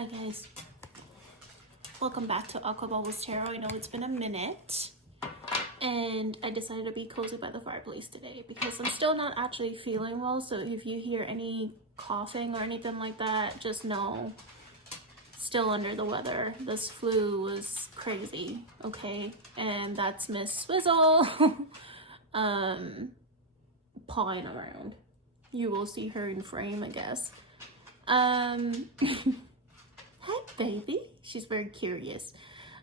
Hi guys, welcome back to Aqua Bubbles Tarot. I know it's been a minute and I decided to be cozy by the fireplace today because I'm still not actually feeling well, so if you hear any coughing or anything like that, just know still under the weather. This flu was crazy, okay? And that's Miss Swizzle pawing around. You will see her in frame, I guess. Hi baby, she's very curious.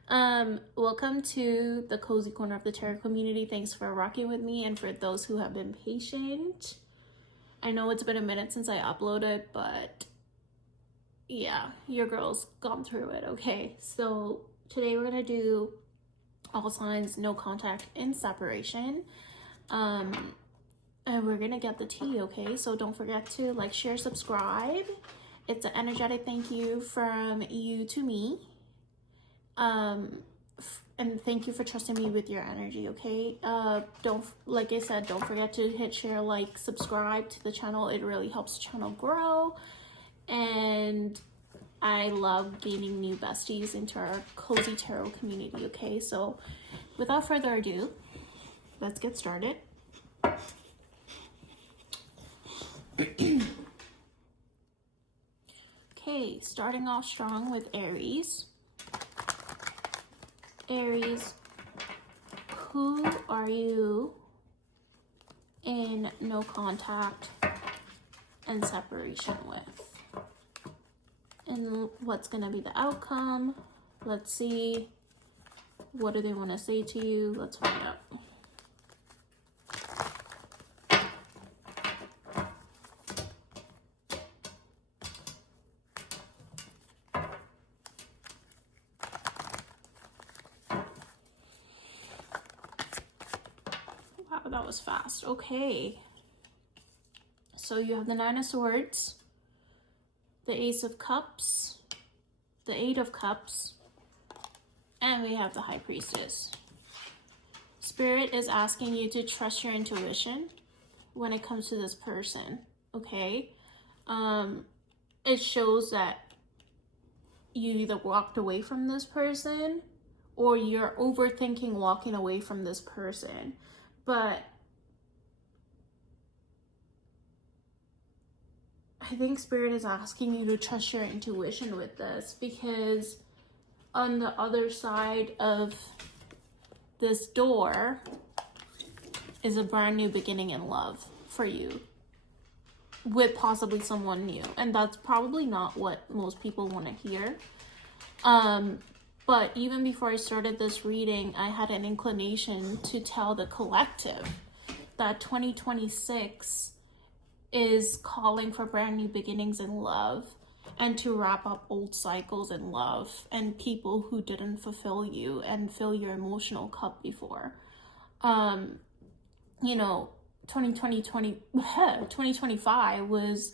Welcome to the cozy corner of the tarot community. Thanks for rocking with me, and for those who have been patient. I know it's been a minute since I uploaded, but yeah, your girl's gone through it. Okay, so today we're gonna do all signs, no contact, and separation. And we're gonna get the tea, okay? So don't forget to like, share, subscribe. It's an energetic thank you from you to me. And thank you for trusting me with your energy, okay? Like I said, don't forget to hit share, like, subscribe to the channel. It really helps the channel grow. And I love gaining new besties into our cozy tarot community, okay? So without further ado, let's get started. Okay, starting off strong with Aries. Aries, who are you in no contact and separation with? And what's gonna be the outcome? Let's see. What do they want to say to you? Let's find out. Wow, that was fast. Okay. So you have the Nine of Swords, the Ace of Cups, the Eight of Cups, and we have the High Priestess. Spirit is asking you to trust your intuition when it comes to this person, okay? It shows that you either walked away from this person or you're overthinking walking away from this person. But I think Spirit is asking you to trust your intuition with this, because on the other side of this door is a brand new beginning in love for you with possibly someone new. And that's probably not what most people want to hear. But even before I started this reading, I had an inclination to tell the collective that 2026 is calling for brand new beginnings in love, and to wrap up old cycles in love and people who didn't fulfill you and fill your emotional cup before. 2025 was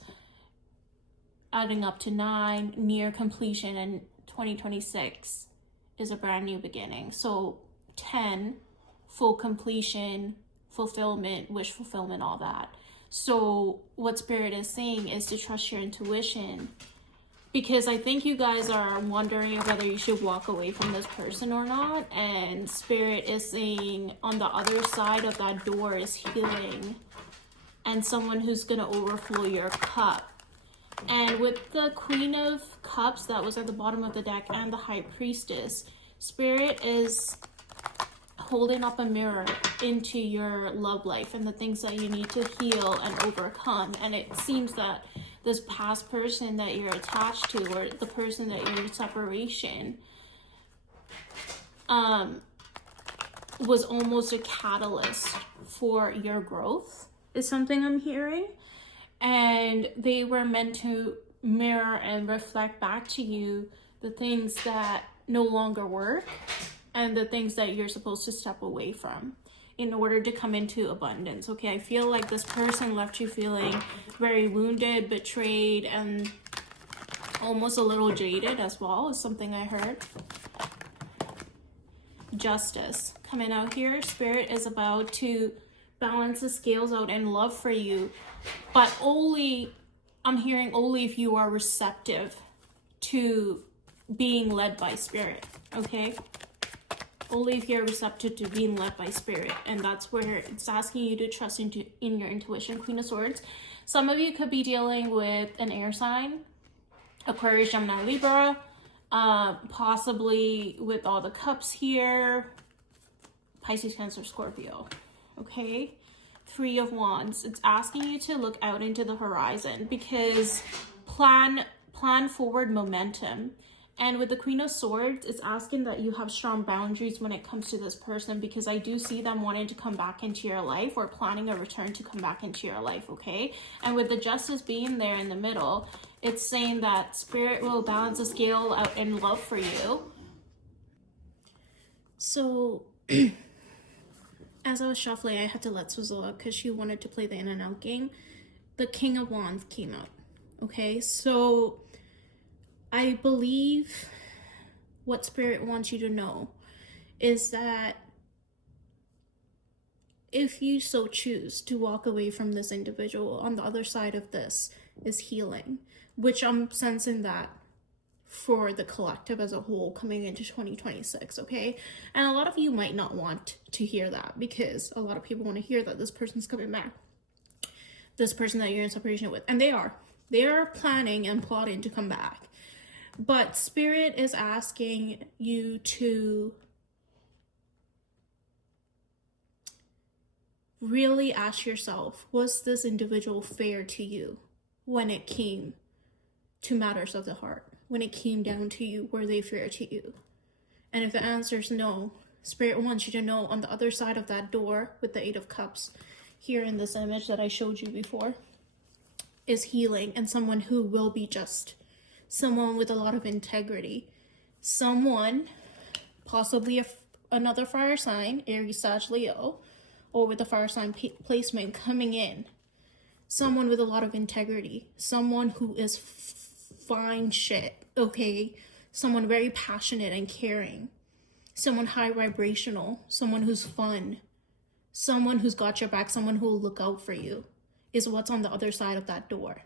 adding up to 9, near completion, and 2026 is a brand new beginning. So 10, full completion, fulfillment, wish fulfillment, all that. So what Spirit is saying is to trust your intuition, because I think you guys are wondering whether you should walk away from this person or not. And Spirit is saying on the other side of that door is healing and someone who's going to overflow your cup. And with the Queen of Cups that was at the bottom of the deck and the High Priestess, Spirit is holding up a mirror into your love life and the things that you need to heal and overcome. And it seems that this past person that you're attached to, or the person that you're in separation, was almost a catalyst for your growth, is something I'm hearing. And they were meant to mirror and reflect back to you the things that no longer work and the things that you're supposed to step away from in order to come into abundance. Okay, I feel like this person left you feeling very wounded, betrayed, and almost a little jaded as well, is something I heard. Justice coming out here. Spirit is about to balance the scales out in love for you, but only, I'm hearing only if you are receptive to being led by spirit, okay? Only if you're receptive to being led by spirit. And that's where it's asking you to trust in your intuition, Queen of Swords. Some of you could be dealing with an air sign, Aquarius, Gemini, Libra, possibly with all the cups here, Pisces, Cancer, Scorpio, okay? Three of Wands. It's asking you to look out into the horizon because plan forward momentum. And with the Queen of Swords, it's asking that you have strong boundaries when it comes to this person, because I do see them wanting to come back into your life or planning a return to come back into your life, okay? And with the Justice being there in the middle, it's saying that Spirit will balance the scale out in love for you. So, as I was shuffling, I had to let Swizzle up because she wanted to play the in and out game. The King of Wands came up, okay? So I believe what Spirit wants you to know is that if you so choose to walk away from this individual, on the other side of this is healing, which I'm sensing that for the collective as a whole coming into 2026, okay? And a lot of you might not want to hear that, because a lot of people want to hear that this person's coming back, this person that you're in separation with, and they are planning and plotting to come back. But Spirit is asking you to really ask yourself, was this individual fair to you when it came to matters of the heart? When it came down to you, were they fair to you? And if the answer is no, Spirit wants you to know on the other side of that door with the Eight of Cups here in this image that I showed you before is healing, and someone who will be just. Someone with a lot of integrity. Someone, possibly another fire sign, Aries, Sag, Leo, or with a fire sign placement coming in. Someone with a lot of integrity. Someone who is fine shit, okay? Someone very passionate and caring. Someone high vibrational. Someone who's fun. Someone who's got your back. Someone who will look out for you is what's on the other side of that door.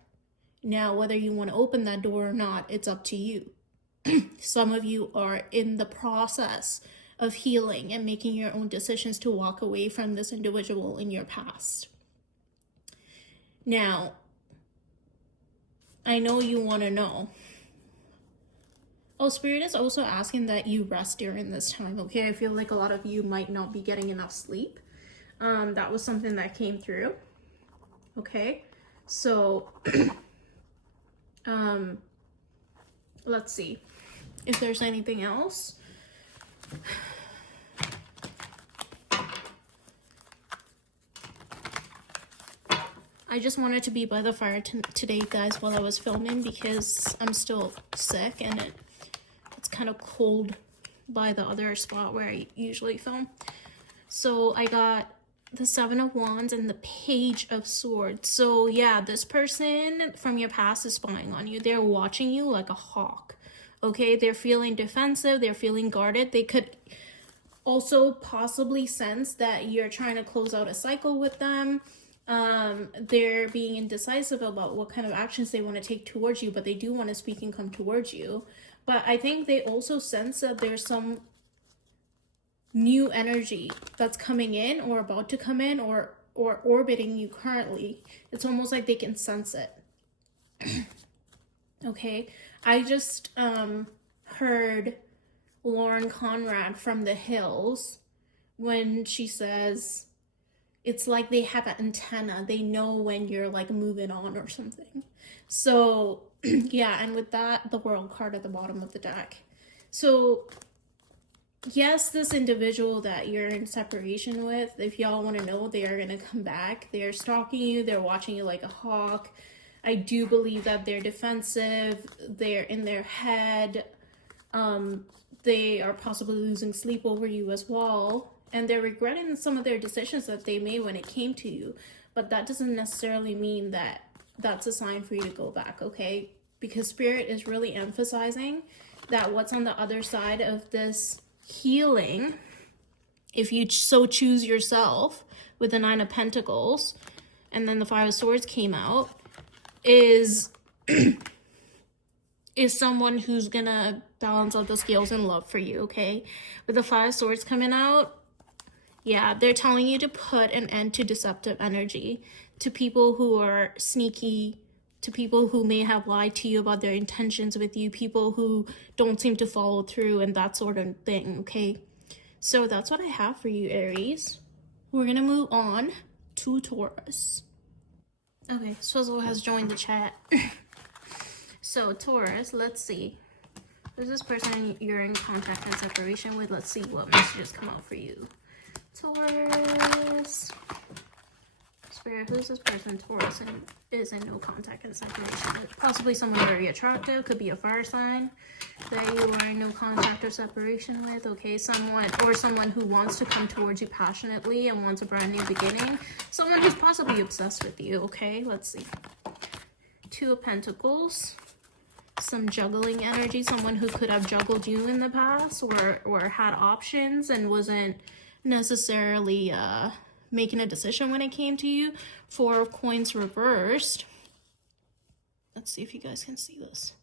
Now, whether you want to open that door or not, it's up to you. Some of you are in the process of healing and making your own decisions to walk away from this individual in your past. Now, I know you want to know. Oh, Spirit is also asking that you rest during this time, okay? I feel like a lot of you might not be getting enough sleep. That was something that came through, okay? So let's see if there's anything else. I just wanted to be by the fire today, guys, while I was filming, because I'm still sick and it's kind of cold by the other spot where I usually film. So I got the Seven of Wands and the Page of Swords. So yeah, this person from your past is spying on you. They're watching you like a hawk, okay? They're feeling defensive. They're feeling guarded. They could also possibly sense that you're trying to close out a cycle with them. They're being indecisive about what kind of actions they want to take towards you, but they do want to speak and come towards you. But I think they also sense that there's some new energy that's coming in or about to come in or orbiting you currently. It's almost like they can sense it. Okay, I just heard Lauren Conrad from The Hills when she says it's like they have an antenna. They know when you're like moving on or something. So yeah, and with that, the World card at the bottom of the deck. So yes, this individual that you're in separation with, if y'all want to know, they are going to come back. They're stalking you. They're watching you like a hawk. I do believe that they're defensive. They're in their head. They are possibly losing sleep over you as well. And they're regretting some of their decisions that they made when it came to you. But that doesn't necessarily mean that that's a sign for you to go back, okay? Because Spirit is really emphasizing that what's on the other side of this healing, if you so choose yourself, with the Nine of Pentacles, and then the Five of Swords came out, is is someone who's gonna balance out the scales in love for you, okay? With the Five of Swords coming out, yeah, they're telling you to put an end to deceptive energy, to people who are sneaky, to people who may have lied to you about their intentions with you, people who don't seem to follow through and that sort of thing, okay? So that's what I have for you, Aries. We're gonna move on to Taurus. Okay, Swizzle has joined the chat. So Taurus, let's see. Who's this person you're in contact and separation with? Let's see what messages come out for you. Taurus. Spirit, who's this person? Taurus and is in no contact and separation with. Possibly someone very attractive. Could be a fire sign that you are in no contact or separation with. Okay, someone who wants to come towards you passionately and wants a brand new beginning. Someone who's possibly obsessed with you. Okay, let's see. Two of Pentacles. Some juggling energy. Someone who could have juggled you in the past or had options and wasn't necessarily making a decision when it came to you. Four of Coins reversed. Let's see if you guys can see this.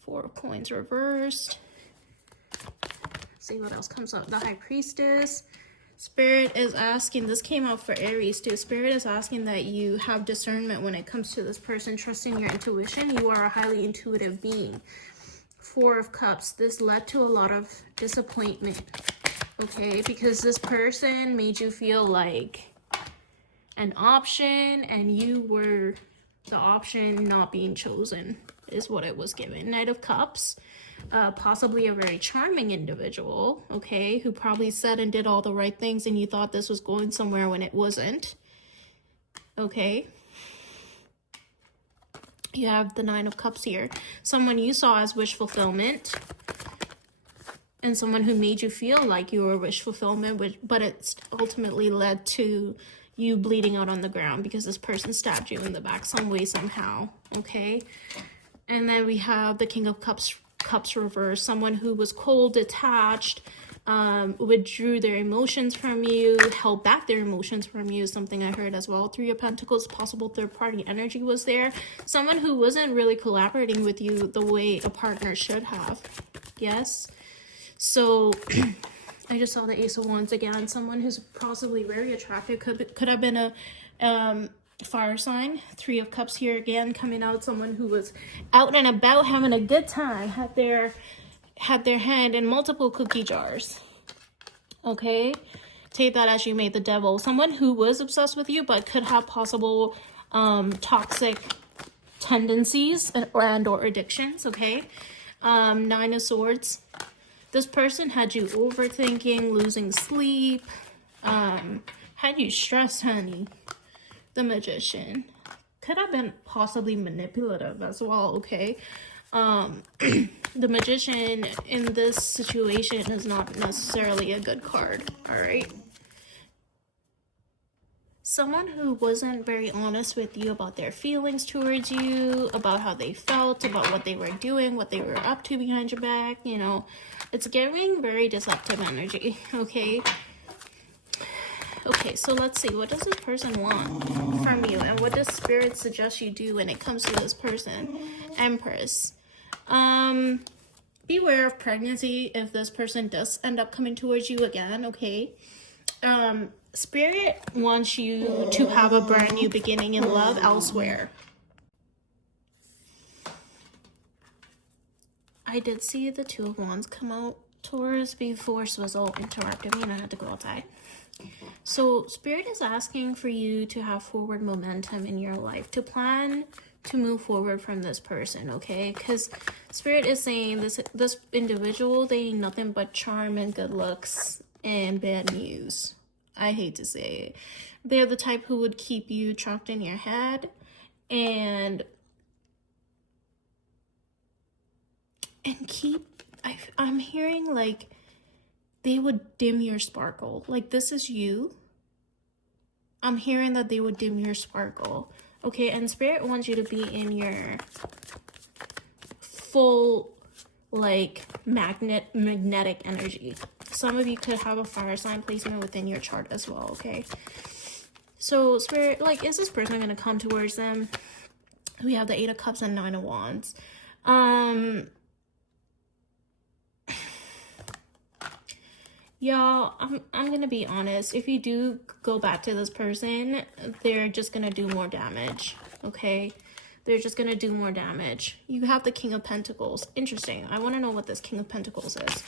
Four of Coins reversed. Let's see what else comes up. The High Priestess. Spirit is asking, this came out for Aries too. Spirit is asking that you have discernment when it comes to this person, trusting your intuition. You are a highly intuitive being. Four of Cups. This led to a lot of disappointment. Okay, because this person made you feel like an option and you were the option not being chosen is what it was given. Knight of Cups, possibly a very charming individual, okay, who probably said and did all the right things and you thought this was going somewhere when it wasn't. Okay. You have the Nine of Cups here. Someone you saw as wish fulfillment. And someone who made you feel like you were wish fulfillment, but it's ultimately led to you bleeding out on the ground because this person stabbed you in the back some way, somehow, okay? And then we have the King of Cups reversed, someone who was cold, detached, withdrew their emotions from you, held back their emotions from you, something I heard as well. Three of Pentacles, possible third-party energy was there. Someone who wasn't really collaborating with you the way a partner should have, yes? So I just saw the Ace of Wands again. Someone who's possibly very attractive, could have been a fire sign. Three of Cups here again coming out. Someone who was out and about having a good time, had their hand in multiple cookie jars. Okay, take that as you may. The Devil. Someone who was obsessed with you but could have possible toxic tendencies and or addictions. Okay, Nine of Swords. This person had you overthinking, losing sleep, had you stressed, honey. The Magician. Could have been possibly manipulative as well, okay? The Magician in this situation is not necessarily a good card, all right? Someone who wasn't very honest with you about their feelings towards you, about how they felt, about what they were doing, what they were up to behind your back, you know. It's giving very deceptive energy, okay? Okay, so let's see. What does this person want from you? And what does Spirit suggest you do when it comes to this person? Empress. Beware of pregnancy if this person does end up coming towards you again, okay? Spirit wants you to have a brand new beginning in love elsewhere. I did see the Two of Wands come out, Taurus, before Swizzle interrupted me and I had to go outside. So Spirit is asking for you to have forward momentum in your life, to plan to move forward from this person, okay? Because Spirit is saying this individual, they ain't nothing but charm and good looks and bad news. I hate to say it. They're the type who would keep you trapped in your head and keep, I'm hearing like they would dim your sparkle. Like this is you. I'm hearing that they would dim your sparkle. Okay, and Spirit wants you to be in your full like magnetic energy. Some of you could have a fire sign placement within your chart as well, okay? So Spirit, like, is this person going to come towards them? We have the Eight of Cups and Nine of Wands. Um, y'all, I'm gonna be honest. If you do go back to this person, they're just gonna do more damage. Okay, they're just gonna do more damage. You have the King of Pentacles. Interesting. I want to know what this King of Pentacles is.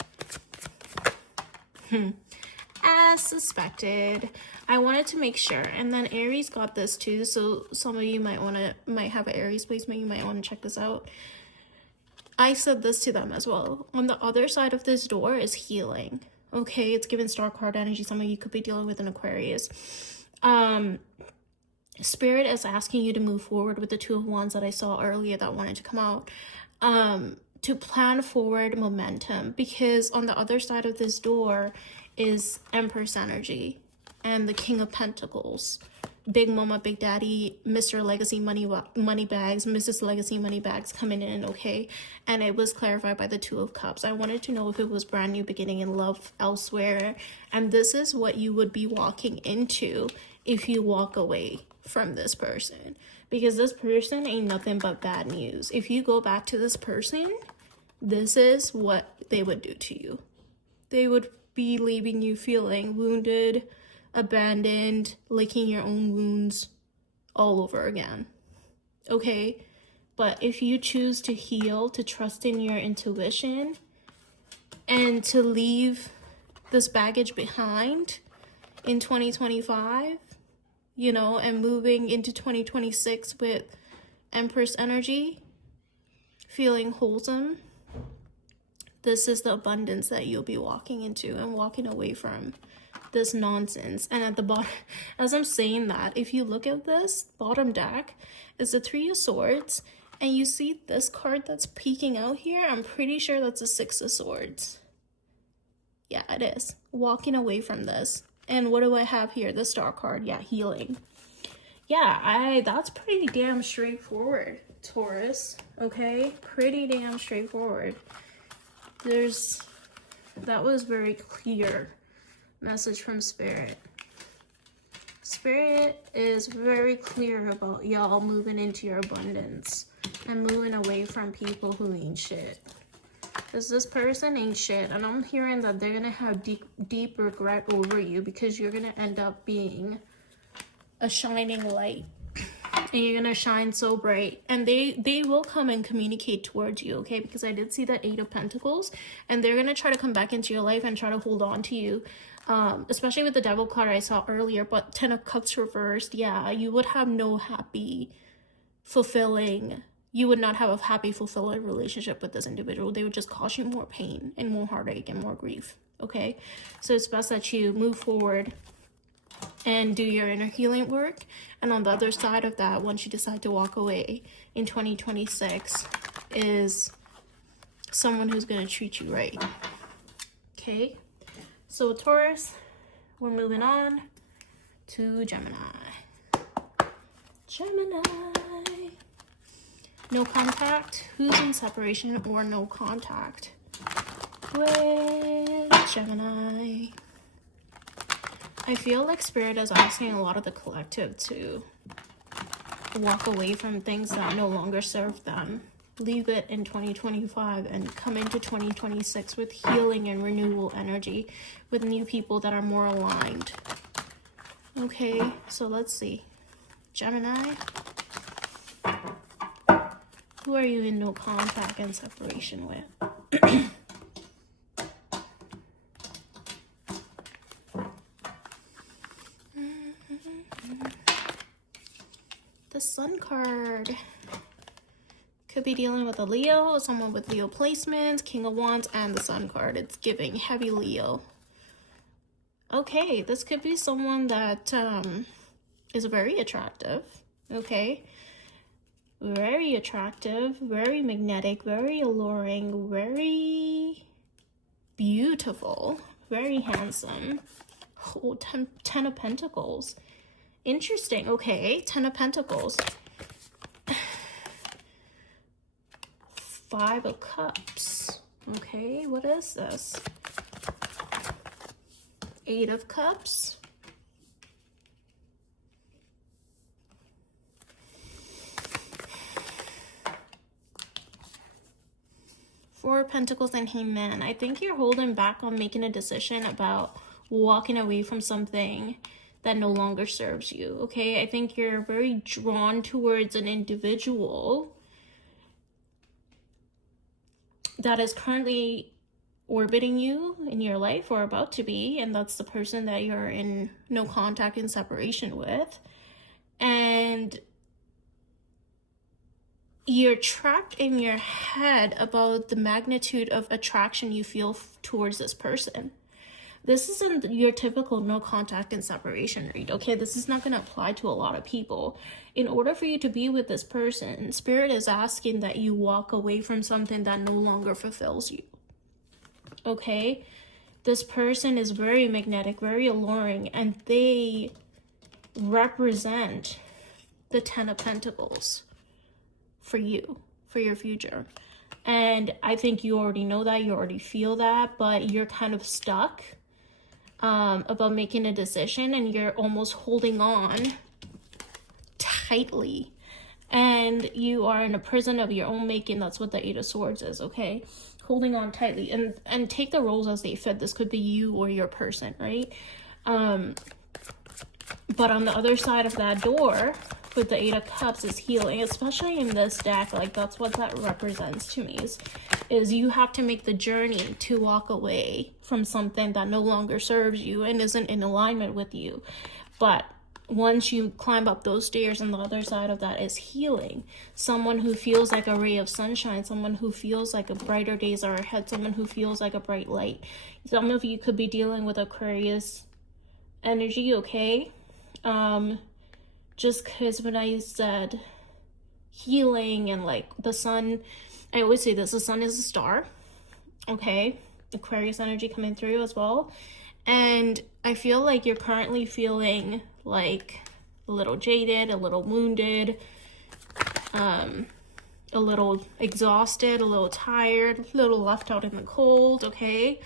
As suspected. I wanted to make sure. And then Aries got this too, so some of you might have an Aries placement. You might want to check this out. I said this to them as well. On the other side of this door is healing. Okay, it's given star card energy. Some of you could be dealing with an Aquarius. Spirit is asking you to move forward with the Two of Wands that I saw earlier that wanted to come out. To plan forward momentum, because on the other side of this door is Empress energy and the King of Pentacles. Big Mama, Big Daddy, Mr. Legacy money bags, Mrs. Legacy money bags coming in, okay? And it was clarified by the Two of Cups. I wanted to know if it was brand new beginning in love elsewhere. And this is what you would be walking into if you walk away from this person. Because this person ain't nothing but bad news. If you go back to this person, this is what they would do to you. They would be leaving you feeling wounded, abandoned, licking your own wounds all over again. Okay? But if you choose to heal, to trust in your intuition, and to leave this baggage behind in 2025, you know, and moving into 2026 with Empress energy, feeling wholesome, this is the abundance that you'll be walking into and walking away from this nonsense. And at the bottom, as I'm saying that, if you look at this bottom deck, is the Three of Swords, and you see this card that's peeking out here. I'm pretty sure that's a Six of Swords. Yeah, it is. Walking away from this. And what do I have here? The Star card. Yeah, healing. Yeah, that's pretty damn straightforward, Taurus. Okay? Pretty damn straightforward. That was very clear message from Spirit. Spirit is very clear about y'all moving into your abundance and moving away from people who ain't shit. Because this person ain't shit, and I'm hearing that they're gonna have deep regret over you, because you're gonna end up being a shining light, and you're gonna shine so bright, and they will come and communicate towards you, okay? Because I did see that Eight of Pentacles, and they're gonna try to come back into your life and try to hold on to you, especially with the Devil card I saw earlier. But 10 of Cups reversed, yeah, you would have no happy, fulfilling. You would not have a happy, fulfilling relationship with this individual. They would just cause you more pain and more heartache and more grief, okay? So it's best that you move forward and do your inner healing work. And on the other side of that, once you decide to walk away in 2026, is someone who's going to treat you right, okay? So Taurus, we're moving on to Gemini. No contact. Who's in separation or no contact with Gemini? I feel like Spirit is asking a lot of the collective to walk away from things that no longer serve them. Leave it in 2025 and come into 2026 with healing and renewal energy, with new people that are more aligned. Okay, so let's see. Gemini. Who are you in no contact and separation with? The Sun card. Could be dealing with a Leo, someone with Leo placements, King of Wands, and the Sun card. It's giving heavy Leo. Okay, this could be someone that is very attractive. Okay. Very attractive, very magnetic, very alluring, very beautiful, very handsome. Oh, 10 of Pentacles. Interesting. Okay, 10 of Pentacles. 5 of Cups. Okay, what is this? 8 of Cups. Four of Pentacles and Hangman. I think you're holding back on making a decision about walking away from something that no longer serves you, okay? I think you're very drawn towards an individual that is currently orbiting you in your life or about to be, and that's the person that you're in no contact and separation with. And you're trapped in your head about the magnitude of attraction you feel towards this person. This isn't your typical no contact and separation read, okay? This is not going to apply to a lot of people. In order for you to be with this person, Spirit is asking that you walk away from something that no longer fulfills you, okay? This person is very magnetic, very alluring, and they represent the Ten of Pentacles for you, for your future. And I think you already know that, you already feel that, but you're kind of stuck about making a decision, and you're almost holding on tightly, and you are in a prison of your own making. That's what the Eight of Swords is, okay? Holding on tightly, and take the roles as they fit. This could be you or your person, right? But on the other side of that door with the Eight of Cups is healing, especially in this deck. Like, that's what that represents to me, is you have to make the journey to walk away from something that no longer serves you and isn't in alignment with you. But once you climb up those stairs, and the other side of that is healing. Someone who feels like a ray of sunshine, someone who feels like a brighter days are ahead, someone who feels like a bright light. Some of you could be dealing with Aquarius energy, okay? Just because when I said healing and like the sun, I always say this, the sun is a star, okay? Aquarius energy coming through as well. And I feel like you're currently feeling like a little jaded, a little wounded, a little exhausted, a little tired, a little left out in the cold, okay?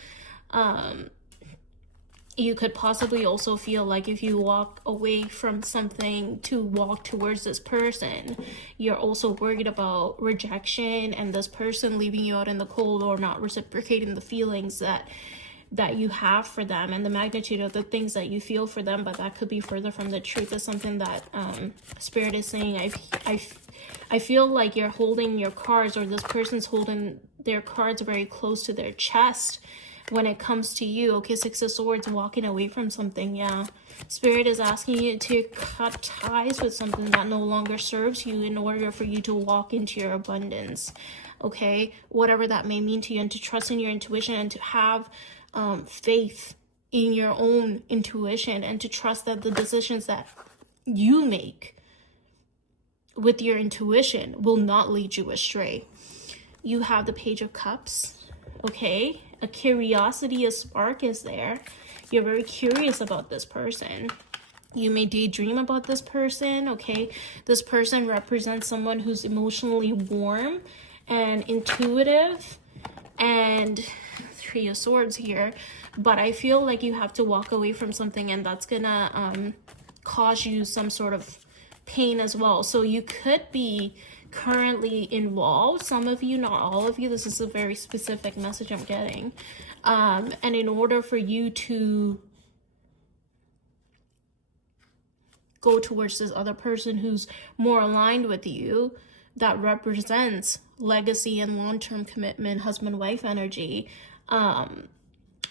You could possibly also feel like if you walk away from something to walk towards this person, you're also worried about rejection and this person leaving you out in the cold or not reciprocating the feelings that you have for them and the magnitude of the things that you feel for them. But that could be further from the truth. Is something that Spirit is saying. I feel like you're holding your cards, or this person's holding their cards very close to their chest when it comes to you, okay? Six of Swords, walking away from something, yeah. Spirit is asking you to cut ties with something that no longer serves you in order for you to walk into your abundance, okay? Whatever that may mean to you, and to trust in your intuition, and to have faith in your own intuition, and to trust that the decisions that you make with your intuition will not lead you astray. You have the Page of Cups, okay? A curiosity, a spark is there. You're very curious about this person. You may daydream about this person, okay? This person represents someone who's emotionally warm and intuitive, and Three of Swords here. But I feel like you have to walk away from something, and that's gonna cause you some sort of pain as well. So you could be currently involved, some of you, not all of you. This is a very specific message I'm getting, and in order for you to go towards this other person who's more aligned with you, that represents legacy and long-term commitment, husband-wife energy,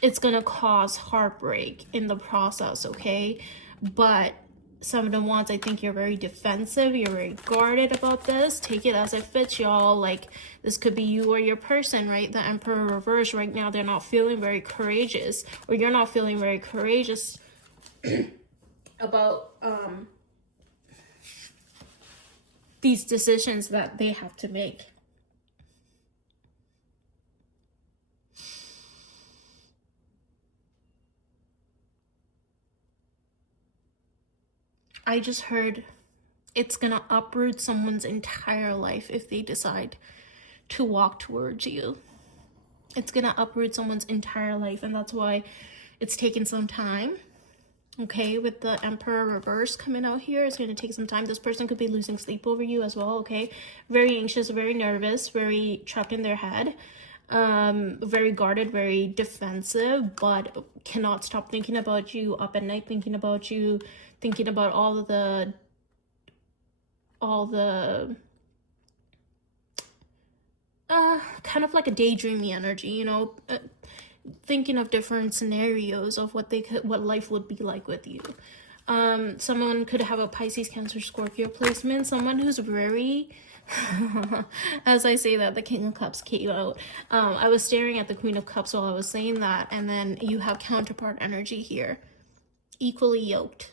it's gonna cause heartbreak in the process, okay? But Seven of Wands, I think you're very defensive, you're very guarded about this. Take it as it fits, y'all. Like, this could be you or your person, right? The Emperor reverse right now, they're not feeling very courageous, or you're not feeling very courageous about these decisions that they have to make. I just heard it's gonna uproot someone's entire life if they decide to walk towards you. It's gonna uproot someone's entire life, and that's why it's taken some time, okay? With the Emperor reverse coming out here, it's gonna take some time. This person could be losing sleep over you as well, okay? Very anxious, very nervous, very trapped in their head. very guarded, very defensive, but cannot stop thinking about you, up at night thinking about you, thinking about all the kind of like a daydreamy energy, you know, thinking of different scenarios of what life would be like with you. Someone could have a Pisces, Cancer, Scorpio placement. Someone who's very as I say that, the King of Cups came out. I was staring at the Queen of Cups while I was saying that, and then you have counterpart energy here. Equally yoked,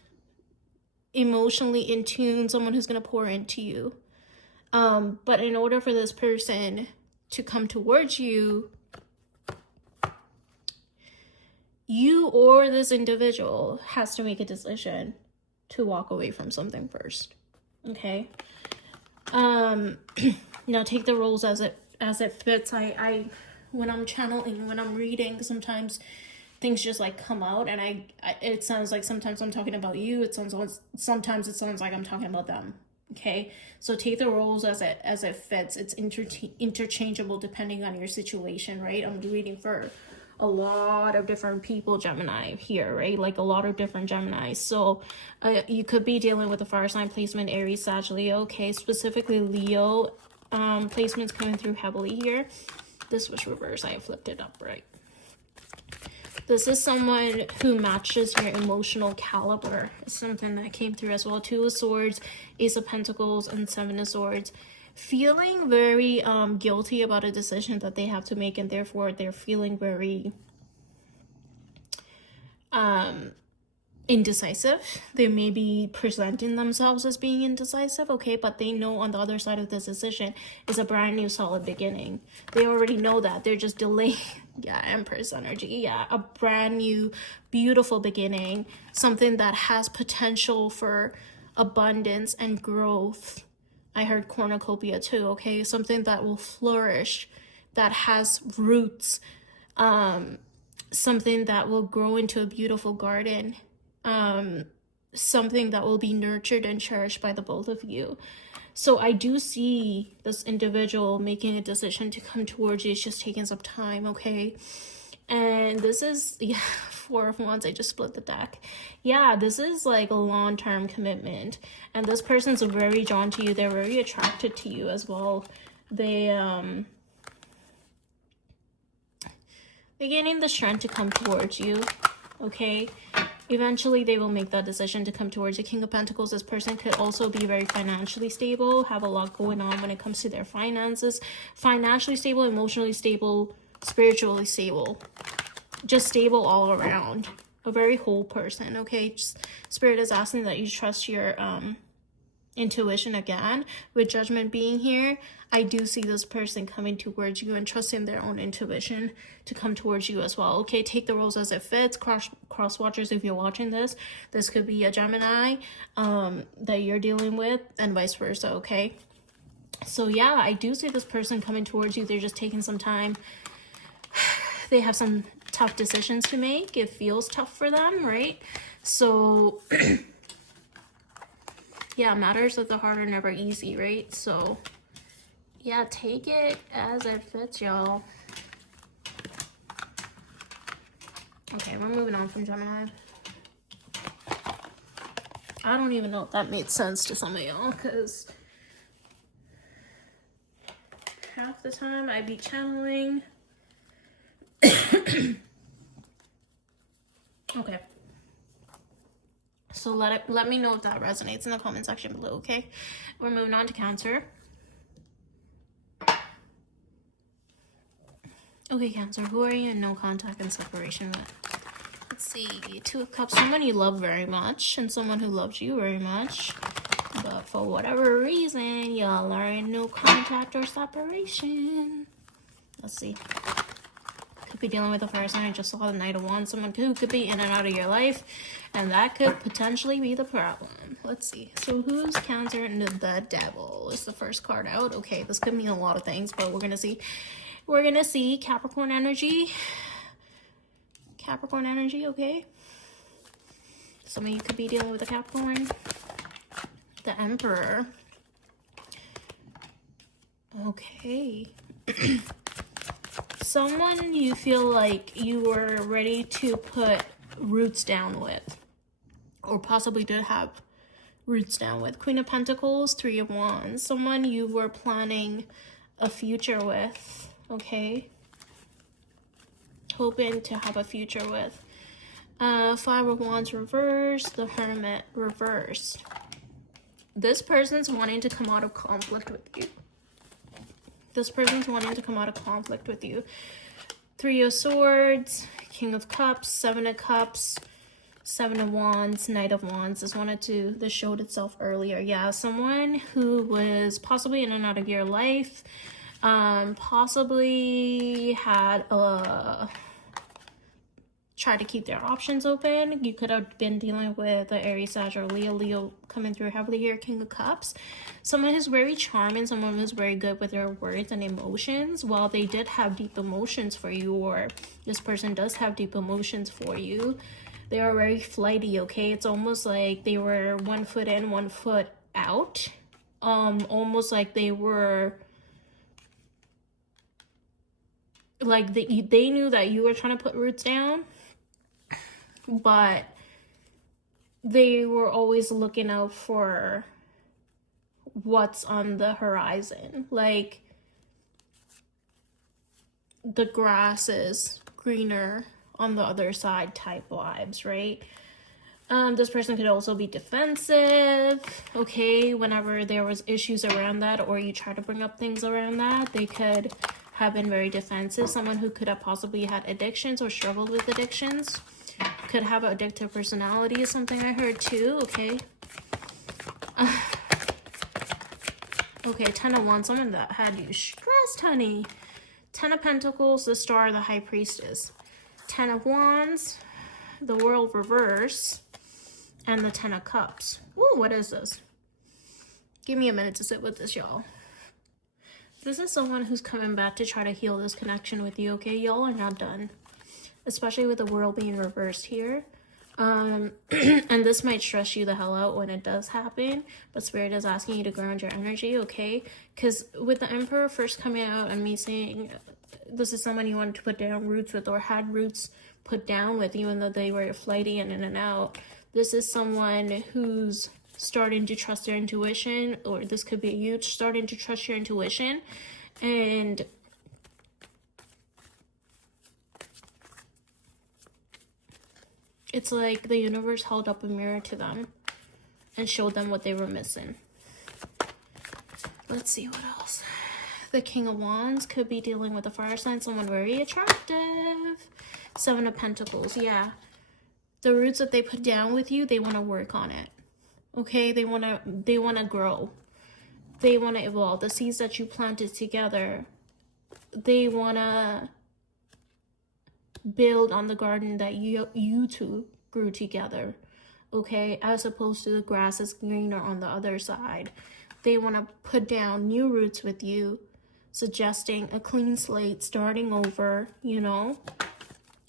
emotionally in tune, someone who's going to pour into you. But in order for this person to come towards you, you or this individual has to make a decision to walk away from something first. Okay? Now take the roles as it fits. I when I'm channeling, when I'm reading, sometimes things just like come out, and it sounds like sometimes I'm talking about you. Sometimes it sounds like I'm talking about them. Okay, so take the roles as it fits. It's interchangeable depending on your situation, right? I'm reading for a lot of different people, Gemini here, right? Like a lot of different Geminis. So you could be dealing with a fire sign placement, Aries, Sag, Leo. Okay, specifically Leo placements coming through heavily here. This was reversed. I flipped it up, right? This is someone who matches your emotional caliber. It's something that came through as well. 2 of Swords, Ace of Pentacles, and 7 of Swords. Feeling very guilty about a decision that they have to make, and therefore they're feeling very indecisive. They may be presenting themselves as being indecisive, okay, but they know on the other side of this decision is a brand new solid beginning. They already know that. They're just delaying. Yeah, Empress energy. Yeah, a brand new beautiful beginning, something that has potential for abundance and growth. I heard cornucopia too, okay? Something that will flourish, that has roots, something that will grow into a beautiful garden, something that will be nurtured and cherished by the both of you. So I do see this individual making a decision to come towards you. It's just taking some time, okay? And this is, yeah, 4 of Wands. I just split the deck. Yeah, this is like a long-term commitment. And this person's very drawn to you. They're very attracted to you as well. They're gaining the strength to come towards you, okay? Eventually, they will make that decision to come towards the King of Pentacles. This person could also be very financially stable, have a lot going on when it comes to their finances. Financially stable, emotionally stable, spiritually stable. Just stable all around. A very whole person, okay? Spirit is asking that you trust your intuition again. With Judgment being here, I do see this person coming towards you and trusting their own intuition to come towards you as well. Okay, take the roles as it fits. Cross watchers, if you're watching this could be a Gemini that you're dealing with, and vice versa, okay? So yeah, I do see this person coming towards you. They're just taking some time. They have some tough decisions to make. It feels tough for them, right? So yeah, matters of the heart are never easy, right? So yeah, take it as it fits, y'all. Okay, we're moving on from Gemini. I don't even know if that made sense to some of y'all, because half the time I be channeling. Okay. So let me know if that resonates in the comment section below, okay? We're moving on to Cancer. Okay, Cancer, who are you in no contact and separation with? Let's see. 2 of Cups, someone you love very much and someone who loves you very much. But for whatever reason, y'all are in no contact or separation. Let's see. Could be dealing with a fire sign. I just saw the Knight of Wands. Someone who could be in and out of your life, and that could potentially be the problem. Let's see. So who's Cancer and the Devil is the first card out. Okay, this could mean a lot of things, but we're gonna see. We're gonna see Capricorn energy. Capricorn energy, okay? Some of you could be dealing with a Capricorn. The Emperor. Okay. someone you feel like you were ready to put roots down with, or possibly did have roots down with. Queen of Pentacles, Three of Wands. Someone you were planning a future with, okay? Hoping to have a future with. Five of Wands reversed, the Hermit reversed. This person's wanting to come out of conflict with you. This person's wanting to come out of conflict with you. Three of Swords, King of Cups, Seven of Cups, Seven of Wands, Knight of Wands. This showed itself earlier. Yeah, someone who was possibly in and out of your life, possibly had tried to keep their options open. You could have been dealing with the Aries, Sag, or Leo coming through heavily here. King of Cups. Someone who's very charming, someone who's very good with their words and emotions. While they did have deep emotions for you, or this person does have deep emotions for you, they are very flighty, okay? It's almost like they were 1 foot in, 1 foot out. Almost like they were... like they knew that you were trying to put roots down, but they were always looking out for what's on the horizon. Like, the grass is greener on the other side type vibes, right? This person could also be defensive, okay? Whenever there was issues around that, or you try to bring up things around that, they could have been very defensive. Someone who could have possibly had addictions or struggled with addictions. Could have an addictive personality is something I heard too, okay? Okay, Ten of Wands, someone that had you stressed, honey. Ten of Pentacles, the Star, the High Priestess. Ten of Wands, the World reverse, and the Ten of Cups. Ooh, what is this? Give me a minute to sit with this, y'all. This is someone who's coming back to try to heal this connection with you, okay? Y'all are not done. Especially with the World being reversed here. And this might stress you the hell out when it does happen. But Spirit is asking you to ground your energy, okay? Because with the Emperor first coming out and me saying this is someone you wanted to put down roots with, or had roots put down with, even though they were flighty and in and out. This is someone who's starting to trust their intuition, or this could be you starting to trust your intuition, and it's like the universe held up a mirror to them and showed them what they were missing. Let's see what else. The King of Wands could be dealing with a fire sign, someone very attractive. Seven of Pentacles, yeah. The roots that they put down with you, they want to work on it. Okay, they want to grow. They want to evolve. The seeds that you planted together, they want to build on the garden that you two grew together. Okay, as opposed to the grass is greener on the other side. They want to put down new roots with you, suggesting a clean slate, starting over, you know,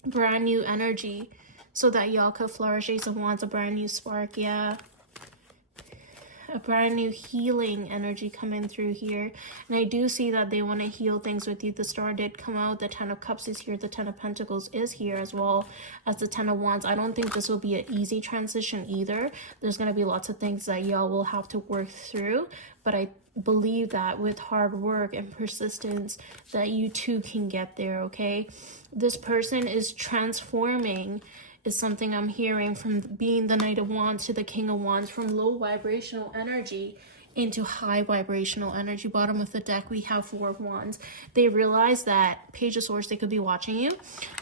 brand new energy, so that y'all could flourish. Ace of Wands, a brand new spark, yeah. A brand new healing energy coming through here. And I do see that they want to heal things with you. The Star did come out. The Ten of Cups is here. The Ten of Pentacles is here, as well as the Ten of Wands. I don't think this will be an easy transition either. There's going to be lots of things that y'all will have to work through. But I believe that with hard work and persistence, that you too can get there, okay? This person is transforming, is something I'm hearing, from being the Knight of Wands to the King of Wands, from low vibrational energy into high vibrational energy. Bottom of the deck, we have Four of Wands. They realize that, Page of Swords, they could be watching you,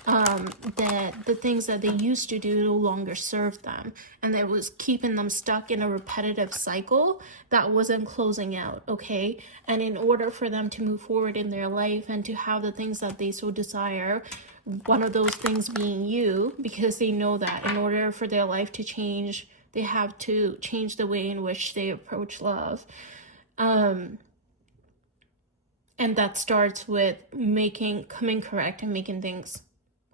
that the things that they used to do no longer serve them, and that was keeping them stuck in a repetitive cycle that wasn't closing out, okay? And in order for them to move forward in their life and to have the things that they so desire, one of those things being you, because they know that in order for their life to change, they have to change the way in which they approach love. And that starts with coming correct and making things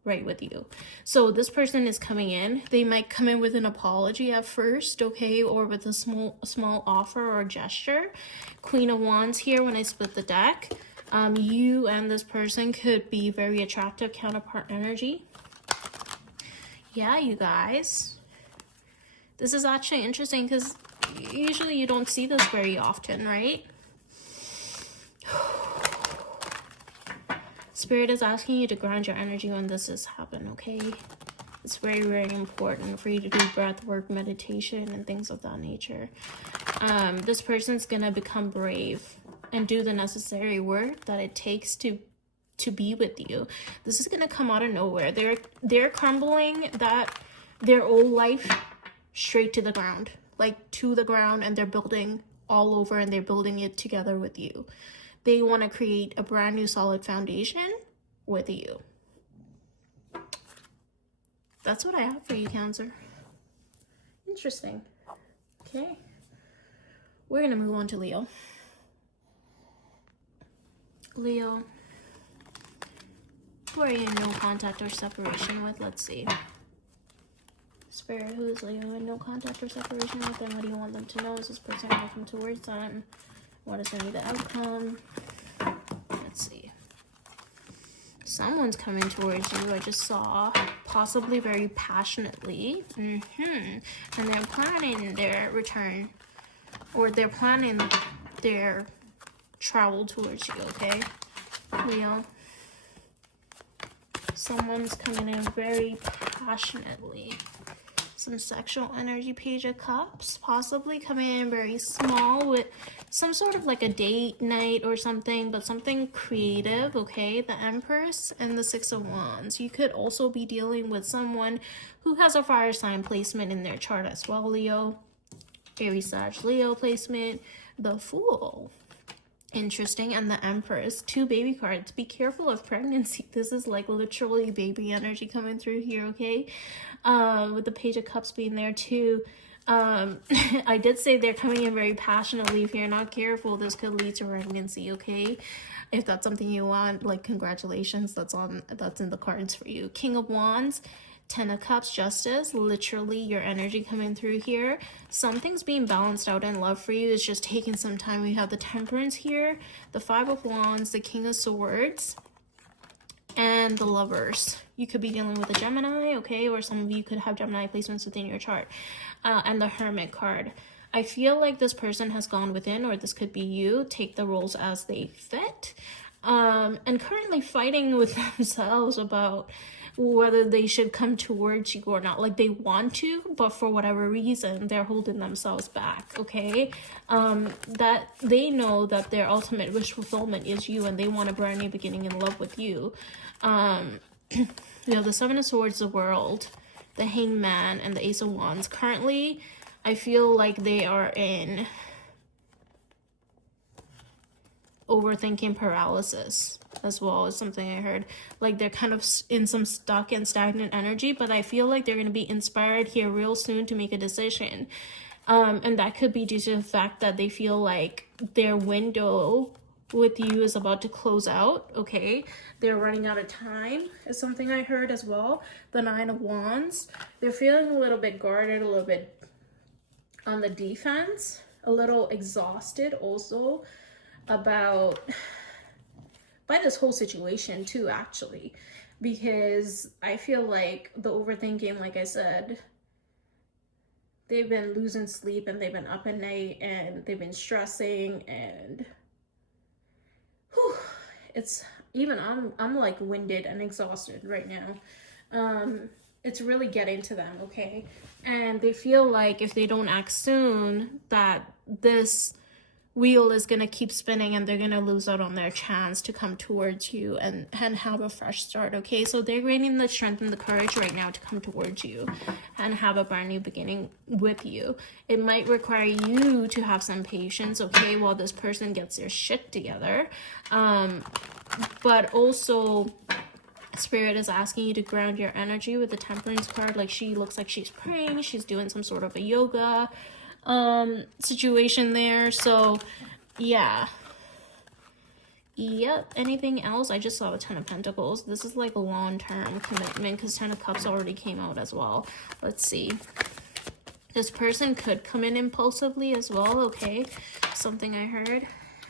right with you. So this person is coming in. They might come in with an apology at first, okay, or with a small offer or gesture. Queen of Wands here when I split the deck. You and this person could be very attractive counterpart energy. Yeah, you guys. This is actually interesting because usually you don't see this very often, right? Spirit is asking you to ground your energy when this has happened, okay? It's very, very important for you to do breath work, meditation, and things of that nature. This person's gonna become brave and do the necessary work that it takes to be with you. This is gonna come out of nowhere. They're crumbling their old life straight to the ground, like to the ground, and they're building all over, and they're building it together with you. They want to create a brand new solid foundation with you. That's what I have for you, Cancer. Interesting. Okay. We're going to move on to Leo. Leo, who are you in no contact or separation with? Let's see. Spirit, who is Leo in no contact or separation with, and what do you want them to know? Is this person going to come towards them? What is going to be the outcome? Let's see. Someone's coming towards you, I just saw, possibly very passionately. And they're planning their return, or they're planning their travel towards you, okay? Leo. Someone's coming in very passionately. Some sexual energy, Page of Cups, possibly coming in very small with some sort of like a date night or something, but something creative, okay? The Empress and the Six of Wands. You could also be dealing with someone who has a fire sign placement in their chart as well, Leo. Aries, Sag, Leo placement. The Fool. Interesting. And the Empress. 2 baby cards. Be careful of pregnancy. This is like literally baby energy coming through here, okay? With the Page of Cups being there too. I did say they're coming in very passionately. If you're not careful, this could lead to pregnancy, okay? If that's something you want, like, congratulations, that's in the cards for you. King of Wands, 10 of Cups, Justice, literally your energy coming through here. Something's being balanced out in love for you. It's just taking some time. We have the Temperance here, the 5 of Wands, the King of Swords, and the Lovers. You could be dealing with a Gemini, okay? Or some of you could have Gemini placements within your chart. And the Hermit card. I feel like this person has gone within, or this could be you, take the roles as they fit. And currently fighting with themselves about whether they should come towards you or not. Like, they want to, but for whatever reason, they're holding themselves back, okay? That they know that their ultimate wish fulfillment is you, and they want a brand new beginning in love with you. You know, the 7 of Swords, the World, the Hangman, and the Ace of Wands. Currently, I feel like they are in overthinking paralysis as well, as something I heard. Like, they're kind of in some stuck and stagnant energy, but I feel like they're going to be inspired here real soon to make a decision. And that could be due to the fact that they feel like their window with you is about to close out, okay? They're running out of time is something I heard as well. The 9 of Wands. They're feeling a little bit guarded, a little bit on the defense, a little exhausted also about by this whole situation too, actually, because I feel like the overthinking, like I said, they've been losing sleep and they've been up at night and they've been stressing, and it's even I'm like winded and exhausted right now. It's really getting to them, okay? And they feel like if they don't act soon, that this wheel is going to keep spinning and they're going to lose out on their chance to come towards you and have a fresh start, okay? So they're gaining the strength and the courage right now to come towards you and have a brand new beginning with you. It might require you to have some patience, okay, while this person gets their shit together. But also, Spirit is asking you to ground your energy with the Temperance card. Like, she looks like she's praying, she's doing some sort of a yoga situation there. So yeah, yep. Anything else? I just saw a 10 of Pentacles. This is like a long-term commitment because 10 of Cups already came out as well. Let's see. This person could come in impulsively as well, okay? Something I heard.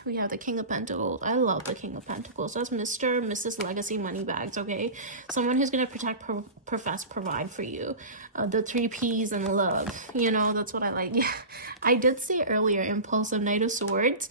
We have the King of Pentacles. I love the King of Pentacles. That's Mr. and Mrs. Legacy Moneybags, okay? Someone who's going to protect, profess, provide for you. The 3 P's in love. You know, that's what I like. Yeah, I did say earlier, impulsive Knight of Swords.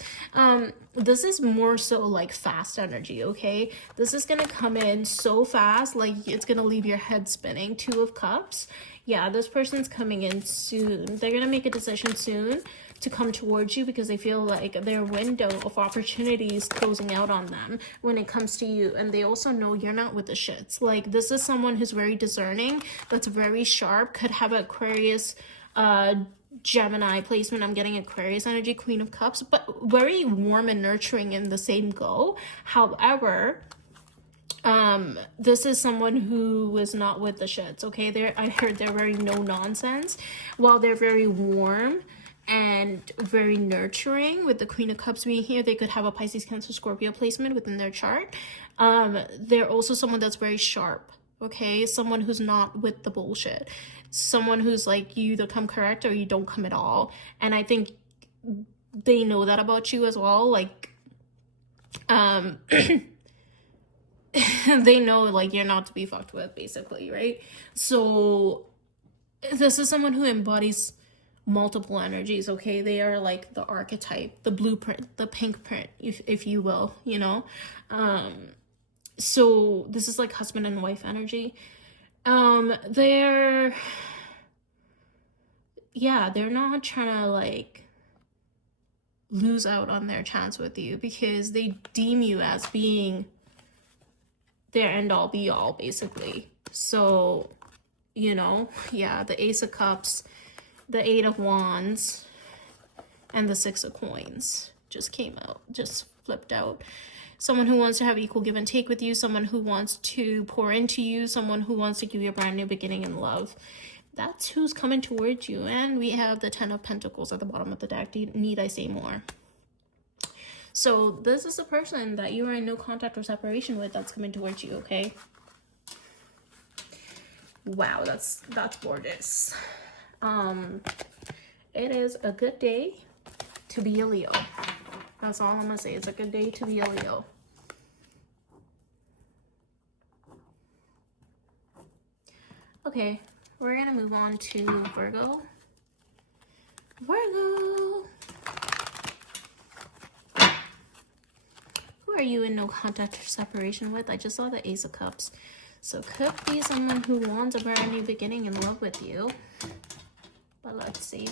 This is more so like fast energy, okay? This is going to come in so fast, like it's going to leave your head spinning. 2 of Cups. Yeah, this person's coming in soon. They're going to make a decision soon to come towards you because they feel like their window of opportunity is closing out on them when it comes to you. And they also know you're not with the shits. Like, this is someone who's very discerning, that's very sharp, could have Aquarius, Gemini placement. I'm getting Aquarius energy, Queen of Cups, but very warm and nurturing in the same go. However, this is someone who is not with the shits, okay? I heard they're very no nonsense, while they're very warm and very nurturing. With the Queen of Cups being here, they could have a Pisces, Cancer, Scorpio placement within their chart. They're also someone that's very sharp, okay? Someone who's not with the bullshit. Someone who's like, you either come correct or you don't come at all. And I think they know that about you as well. Like, they know like you're not to be fucked with, basically, right? So this is someone who embodies multiple energies, okay? They are like the archetype, the blueprint, the pink print, if you will, you know? So this is like husband and wife energy. They're not trying to like lose out on their chance with you because they deem you as being their end all be all, basically. So, you know, yeah, the Ace of Cups, the 8 of Wands, and the 6 of Coins just came out, just flipped out. Someone who wants to have equal give and take with you, someone who wants to pour into you, someone who wants to give you a brand new beginning in love. That's who's coming towards you. And we have the 10 of Pentacles at the bottom of the deck. Need I say more? So this is a person that you are in no contact or separation with that's coming towards you, okay? Wow, that's gorgeous. It is a good day to be a Leo. That's all I'm gonna say. It's a good day to be a Leo. Okay, we're gonna move on to Virgo. Virgo. Who are you in no contact or separation with? I just saw the Ace of Cups. So could be someone who wants a brand new beginning in love with you. But let's see.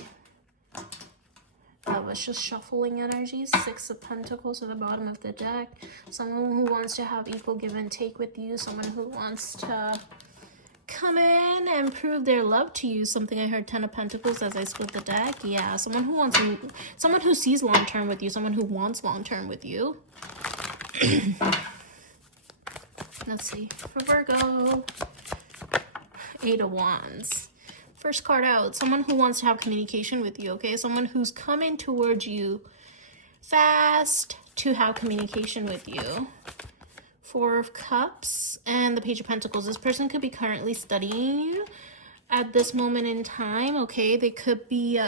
That was just shuffling energies. 6 of Pentacles at the bottom of the deck. Someone who wants to have equal give and take with you. Someone who wants to come in and prove their love to you. Something I heard, 10 of Pentacles as I split the deck. Yeah, someone who sees long term with you. Someone who wants long term with you. Let's see. For Virgo, 8 of Wands. First card out, someone who wants to have communication with you, okay? Someone who's coming towards you fast to have communication with you. 4 of Cups and the Page of Pentacles. This person could be currently studying you at this moment in time, okay? They could be,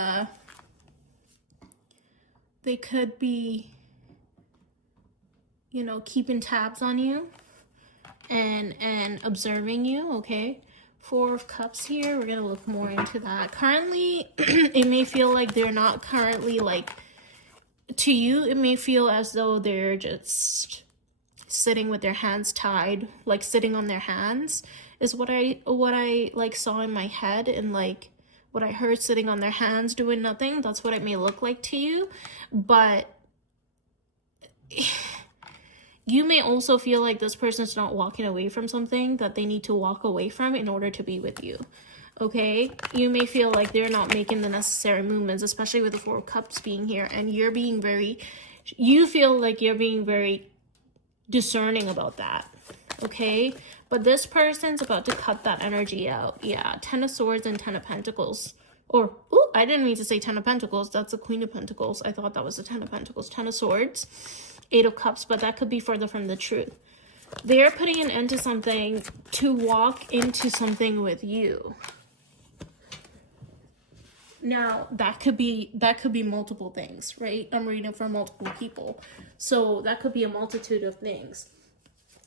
you know, keeping tabs on you and observing you, okay? 4 of Cups here. We're gonna look more into that. Currently, it may feel like they're not currently, like, to you, it may feel as though they're just sitting with their hands tied, like sitting on their hands, is what I like saw in my head, and like what I heard, sitting on their hands doing nothing. That's what it may look like to you, but you may also feel like this person's not walking away from something that they need to walk away from in order to be with you, okay? You may feel like they're not making the necessary movements, especially with the 4 of Cups being here, and you feel like you're being very discerning about that, okay? But this person's about to cut that energy out. Yeah, 10 of Swords and 10 of Pentacles. Or, oh, I didn't mean to say 10 of Pentacles. That's the Queen of Pentacles. I thought that was the 10 of Pentacles. 10 of Swords. 8 of Cups, but that could be further from the truth. They're putting an end to something to walk into something with you. Now that could be multiple things, right? I'm reading for multiple people, so that could be a multitude of things.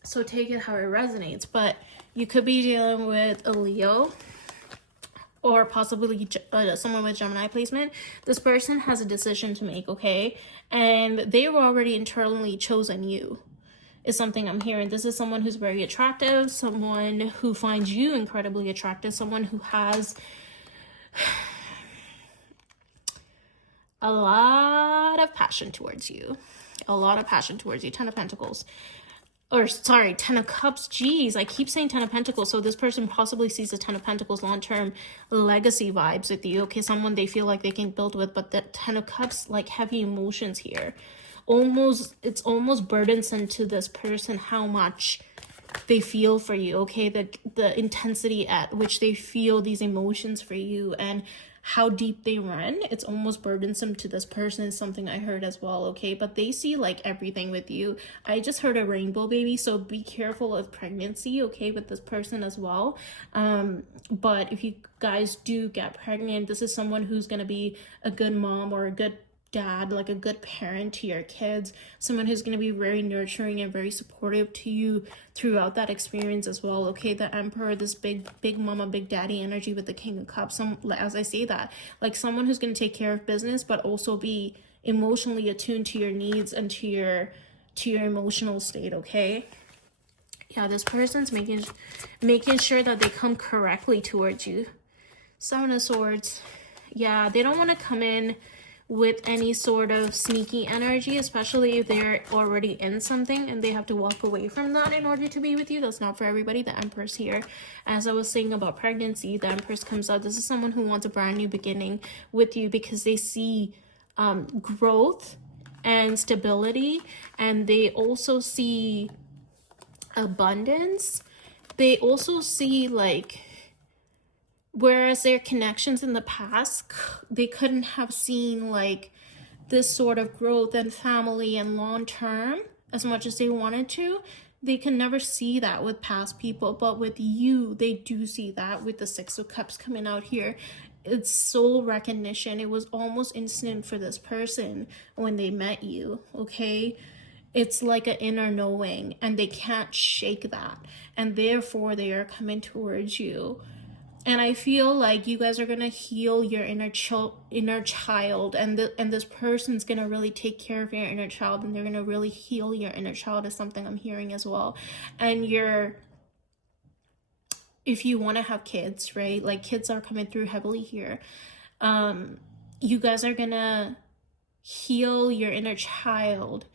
So take it how it resonates. But you could be dealing with a Leo, or possibly someone with Gemini placement. This person has a decision to make, okay? And they've already internally chosen you, is something I'm hearing. This is someone who's very attractive, someone who finds you incredibly attractive, someone who has a lot of passion towards you. A lot of passion towards you. 10 of Pentacles. Or sorry, 10 of Cups. Jeez, I keep saying 10 of Pentacles. So this person possibly sees the 10 of Pentacles long-term legacy vibes with you. Okay, someone they feel like they can build with, but the 10 of Cups, like heavy emotions here. It's almost burdensome to this person how much they feel for you, okay? The intensity at which they feel these emotions for you and how deep they run, it's almost burdensome to this person, is something I heard as well, okay? But they see like everything with you. I just heard a rainbow baby, so be careful of pregnancy, okay, with this person as well. But if you guys do get pregnant, this is someone who's gonna be a good mom or a good dad, like a good parent to your kids, someone who's going to be very nurturing and very supportive to you throughout that experience as well, okay? The Emperor, this big mama, big daddy energy with the King of Cups, as I say that, like someone who's going to take care of business but also be emotionally attuned to your needs and to your emotional state, okay? Yeah, this person's making sure that they come correctly towards you. Seven of Swords. Yeah, they don't want to come in with any sort of sneaky energy, especially if they're already in something and they have to walk away from that in order to be with you. That's not for everybody. The Empress here. As I was saying about pregnancy, the Empress comes out. This is someone who wants a brand new beginning with you because they see growth and stability, and they also see abundance. They also see like, whereas their connections in the past, they couldn't have seen like this sort of growth and family and long term as much as they wanted to. They can never see that with past people, but with you, they do see that with the Six of Cups coming out here. It's soul recognition. It was almost instant for this person when they met you, okay? It's like an inner knowing, and they can't shake that, and therefore they are coming towards you. And I feel like you guys are going to heal your inner child, and this person's going to really take care of your inner child, and they're going to really heal your inner child, is something I'm hearing as well. And if you want to have kids, right? Like kids are coming through heavily here. You guys are going to heal your inner child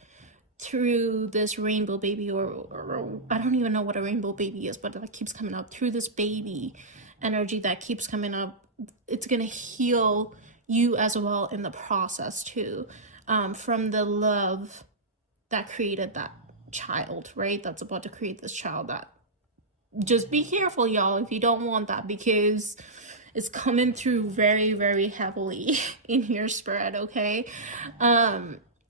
through this rainbow baby, or I don't even know what a rainbow baby is, but that keeps coming up through this baby energy that keeps coming up. It's gonna heal you as well in the process too, from the love that created that child, right? That's about to create this child. That, just be careful, y'all, if you don't want that, because it's coming through very, very heavily in your spread, okay?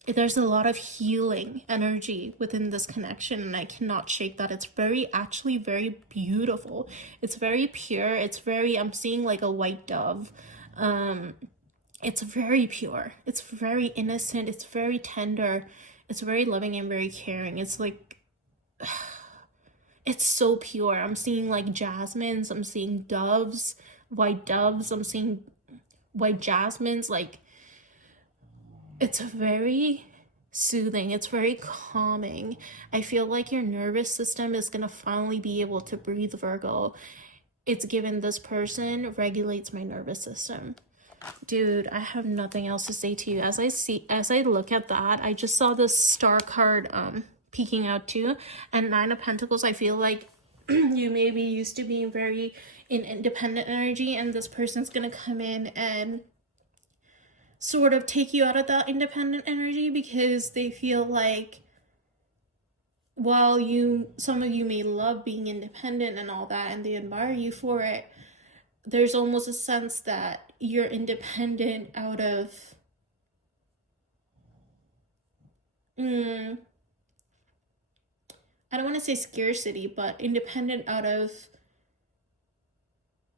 There's a lot of healing energy within this connection, and I cannot shake that. It's actually very beautiful. It's very pure. It's very, I'm seeing like a white dove. It's very pure. It's very innocent. It's very tender. It's very loving and very caring. It's like, it's so pure. I'm seeing like jasmines. I'm seeing doves, white doves. I'm seeing white jasmines. Like, it's very soothing. It's very calming. I feel like your nervous system is going to finally be able to breathe, Virgo. It's given this person regulates my nervous system. Dude, I have nothing else to say to you. As I look at that, I just saw this star card peeking out too. And Nine of Pentacles, I feel like you may be used to being very in independent energy, and this person's going to come in and sort of take you out of that independent energy, because they feel like while some of you may love being independent and all that, and they admire you for it, there's almost a sense that you're independent out of I don't want to say scarcity, but independent out of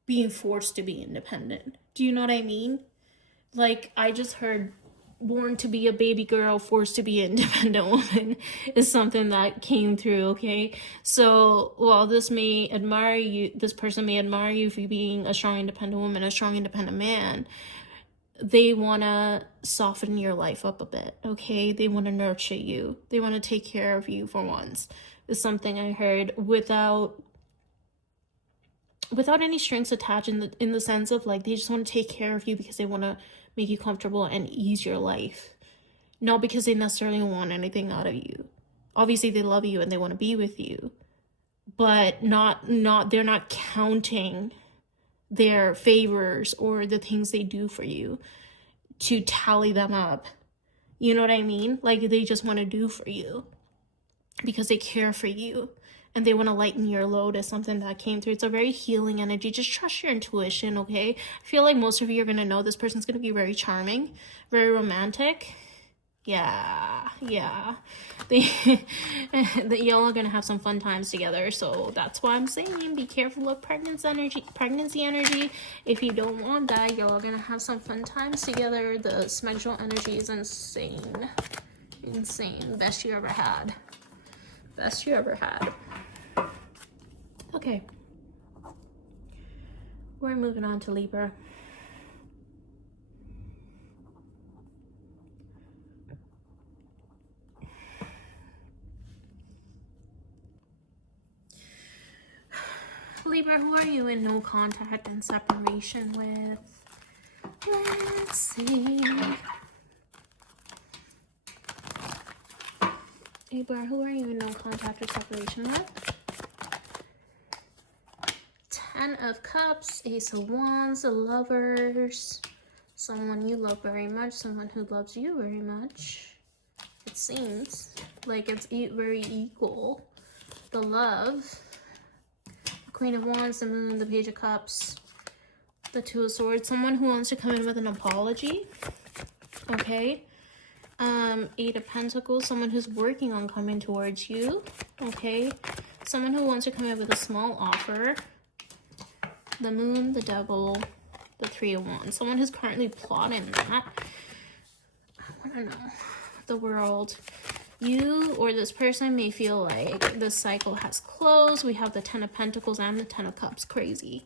being forced to be independent. Do you know what I mean? like I just heard, born to be a baby girl, forced to be an independent woman is something that came through, okay? So while this person may admire you for being a strong independent woman, a strong independent man, they want to soften your life up a bit, okay? They want to nurture you. They want to take care of you for once. Is something I heard without any strings attached, in the sense of like they just want to take care of you because they want to make you comfortable and ease your life, not because they necessarily want anything out of you. Obviously they love you and they want to be with you, but they're not counting their favors or the things they do for you to tally them up. You know what I mean? Like they just want to do for you because they care for you and they want to lighten your load, is something that came through. It's a very healing energy. Just trust your intuition, okay? I feel like most of you are going to know this person's going to be very charming, very romantic. Yeah. Y'all are going to have some fun times together. So that's why I'm saying be careful of pregnancy energy. If you don't want that, y'all are going to have some fun times together. The sexual energy is insane. Best you ever had. Okay, we're moving on to Libra. Libra, who are you in no contact and separation with? Let's see. Libra, who are you in no contact or separation with? 10 of Cups, Ace of Wands, the Lovers. Someone you love very much, someone who loves you very much. It seems like it's very equal. The love. Queen of Wands, the Moon, the Page of Cups, the Two of Swords. Someone who wants to come in with an apology. Okay. 8 of Pentacles, someone who's working on coming towards you. Okay. Someone who wants to come in with a small offer. The Moon, the Devil, the Three of Wands. Someone who's currently plotting that. I want to know. The World. You or this person may feel like the cycle has closed. We have the 10 of Pentacles and the 10 of Cups. Crazy.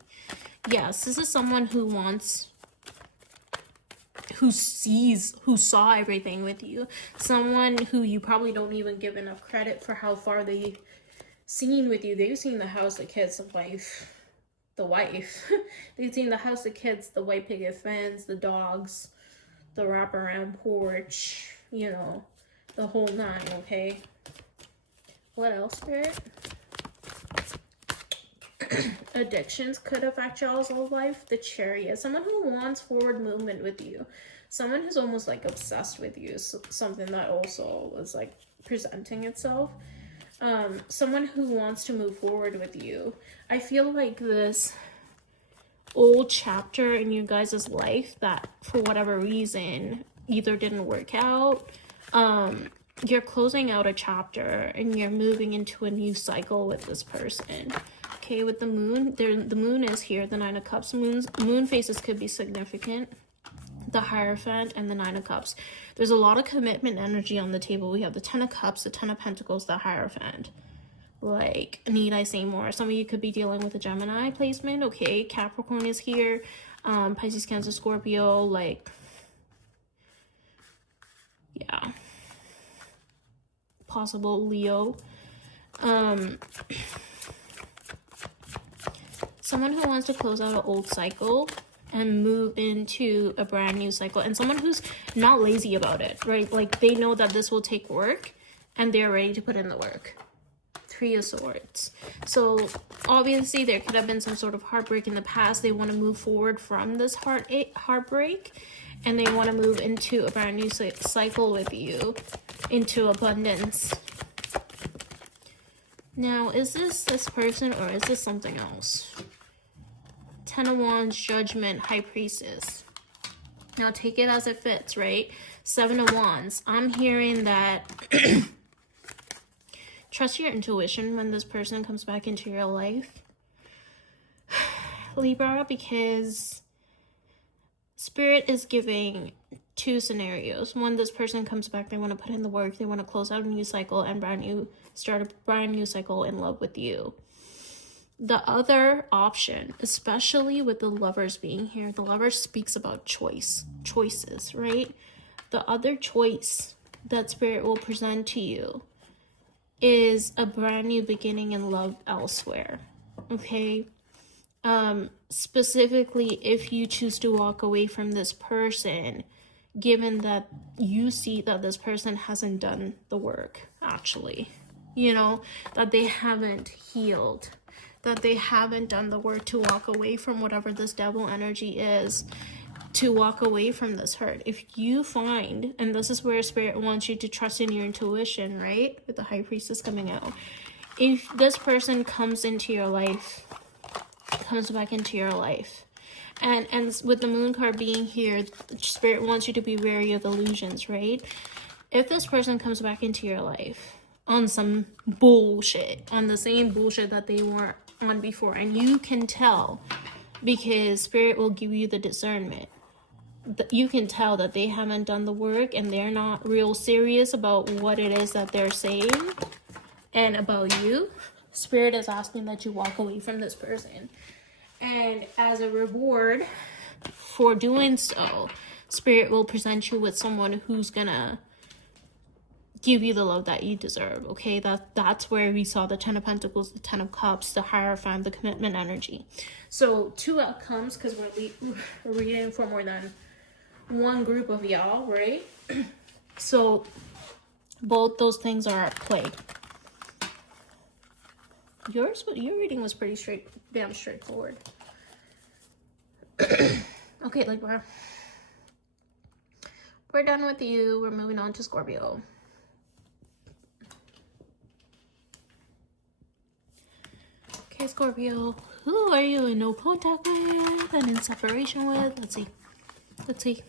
Yes, this is someone who saw everything with you. Someone who you probably don't even give enough credit for how far they've seen with you. They've seen the house, the kids, the wife. They've seen the house, the kids, the white picket fence, the dogs, the wraparound porch, you know, the whole 9, okay? What else, Spirit? Addictions could affect y'all's whole life. The Chariot. Someone who wants forward movement with you. Someone who's almost like obsessed with you. Something that also was like presenting itself. Someone who wants to move forward with you. I feel like this old chapter in you guys' life that for whatever reason either didn't work out, you're closing out a chapter and you're moving into a new cycle with this person. Okay, with the Moon, the Moon is here, the 9 of Cups. Moon phases could be significant. The Hierophant and the 9 of Cups. There's a lot of commitment energy on the table. We have the 10 of Cups, the 10 of Pentacles, the Hierophant. Like, need I say more? Some of you could be dealing with a Gemini placement. Okay, Capricorn is here. Pisces, Cancer, Scorpio. Like, yeah. Possible Leo. Someone who wants to close out an old cycle and move into a brand new cycle, and someone who's not lazy about it, right? Like they know that this will take work and they're ready to put in the work. 3 of Swords. So obviously there could have been some sort of heartbreak in the past. They want to move forward from this heartbreak and they want to move into a brand new cycle with you, into abundance. Now, is this person or is this something else? 10 of Wands, Judgment, High Priestess. Now, take it as it fits, right? 7 of Wands. I'm hearing that trust your intuition when this person comes back into your life, Libra, because Spirit is giving two scenarios. One, this person comes back, they want to put in the work, they want to close out a new cycle and start a brand new cycle in love with you. The other option, especially with the Lovers being here, the Lover speaks about choices, right? The other choice that Spirit will present to you is a brand new beginning in love elsewhere, okay? Specifically, if you choose to walk away from this person, given that you see that this person hasn't done the work, actually, you know, that they haven't healed, that they haven't done the work to walk away from whatever this devil energy is, to walk away from this hurt. If you find, and this is where Spirit wants you to trust in your intuition, right? With the High Priestess coming out. If this person comes into your life, comes back into your life, and with the Moon card being here, Spirit wants you to be wary of illusions, right? If this person comes back into your life on some bullshit, on the same bullshit that they were on before, and you can tell, because Spirit will give you the discernment, you can tell that they haven't done the work and they're not real serious about what it is that they're saying and about you. Spirit is asking that you walk away from this person. And as a reward for doing so, Spirit will present you with someone who's gonna give you the love that you deserve, okay? That's where we saw the Ten of Pentacles, the Ten of Cups, the Hierophant, the commitment energy. So two outcomes, because we're reading for more than one group of y'all, right? So both those things are at play. Your reading was pretty damn straightforward. Okay, Libra. We're done with you. We're moving on to Scorpio. Okay, Scorpio. Who are you in no contact with and in separation with? Let's see.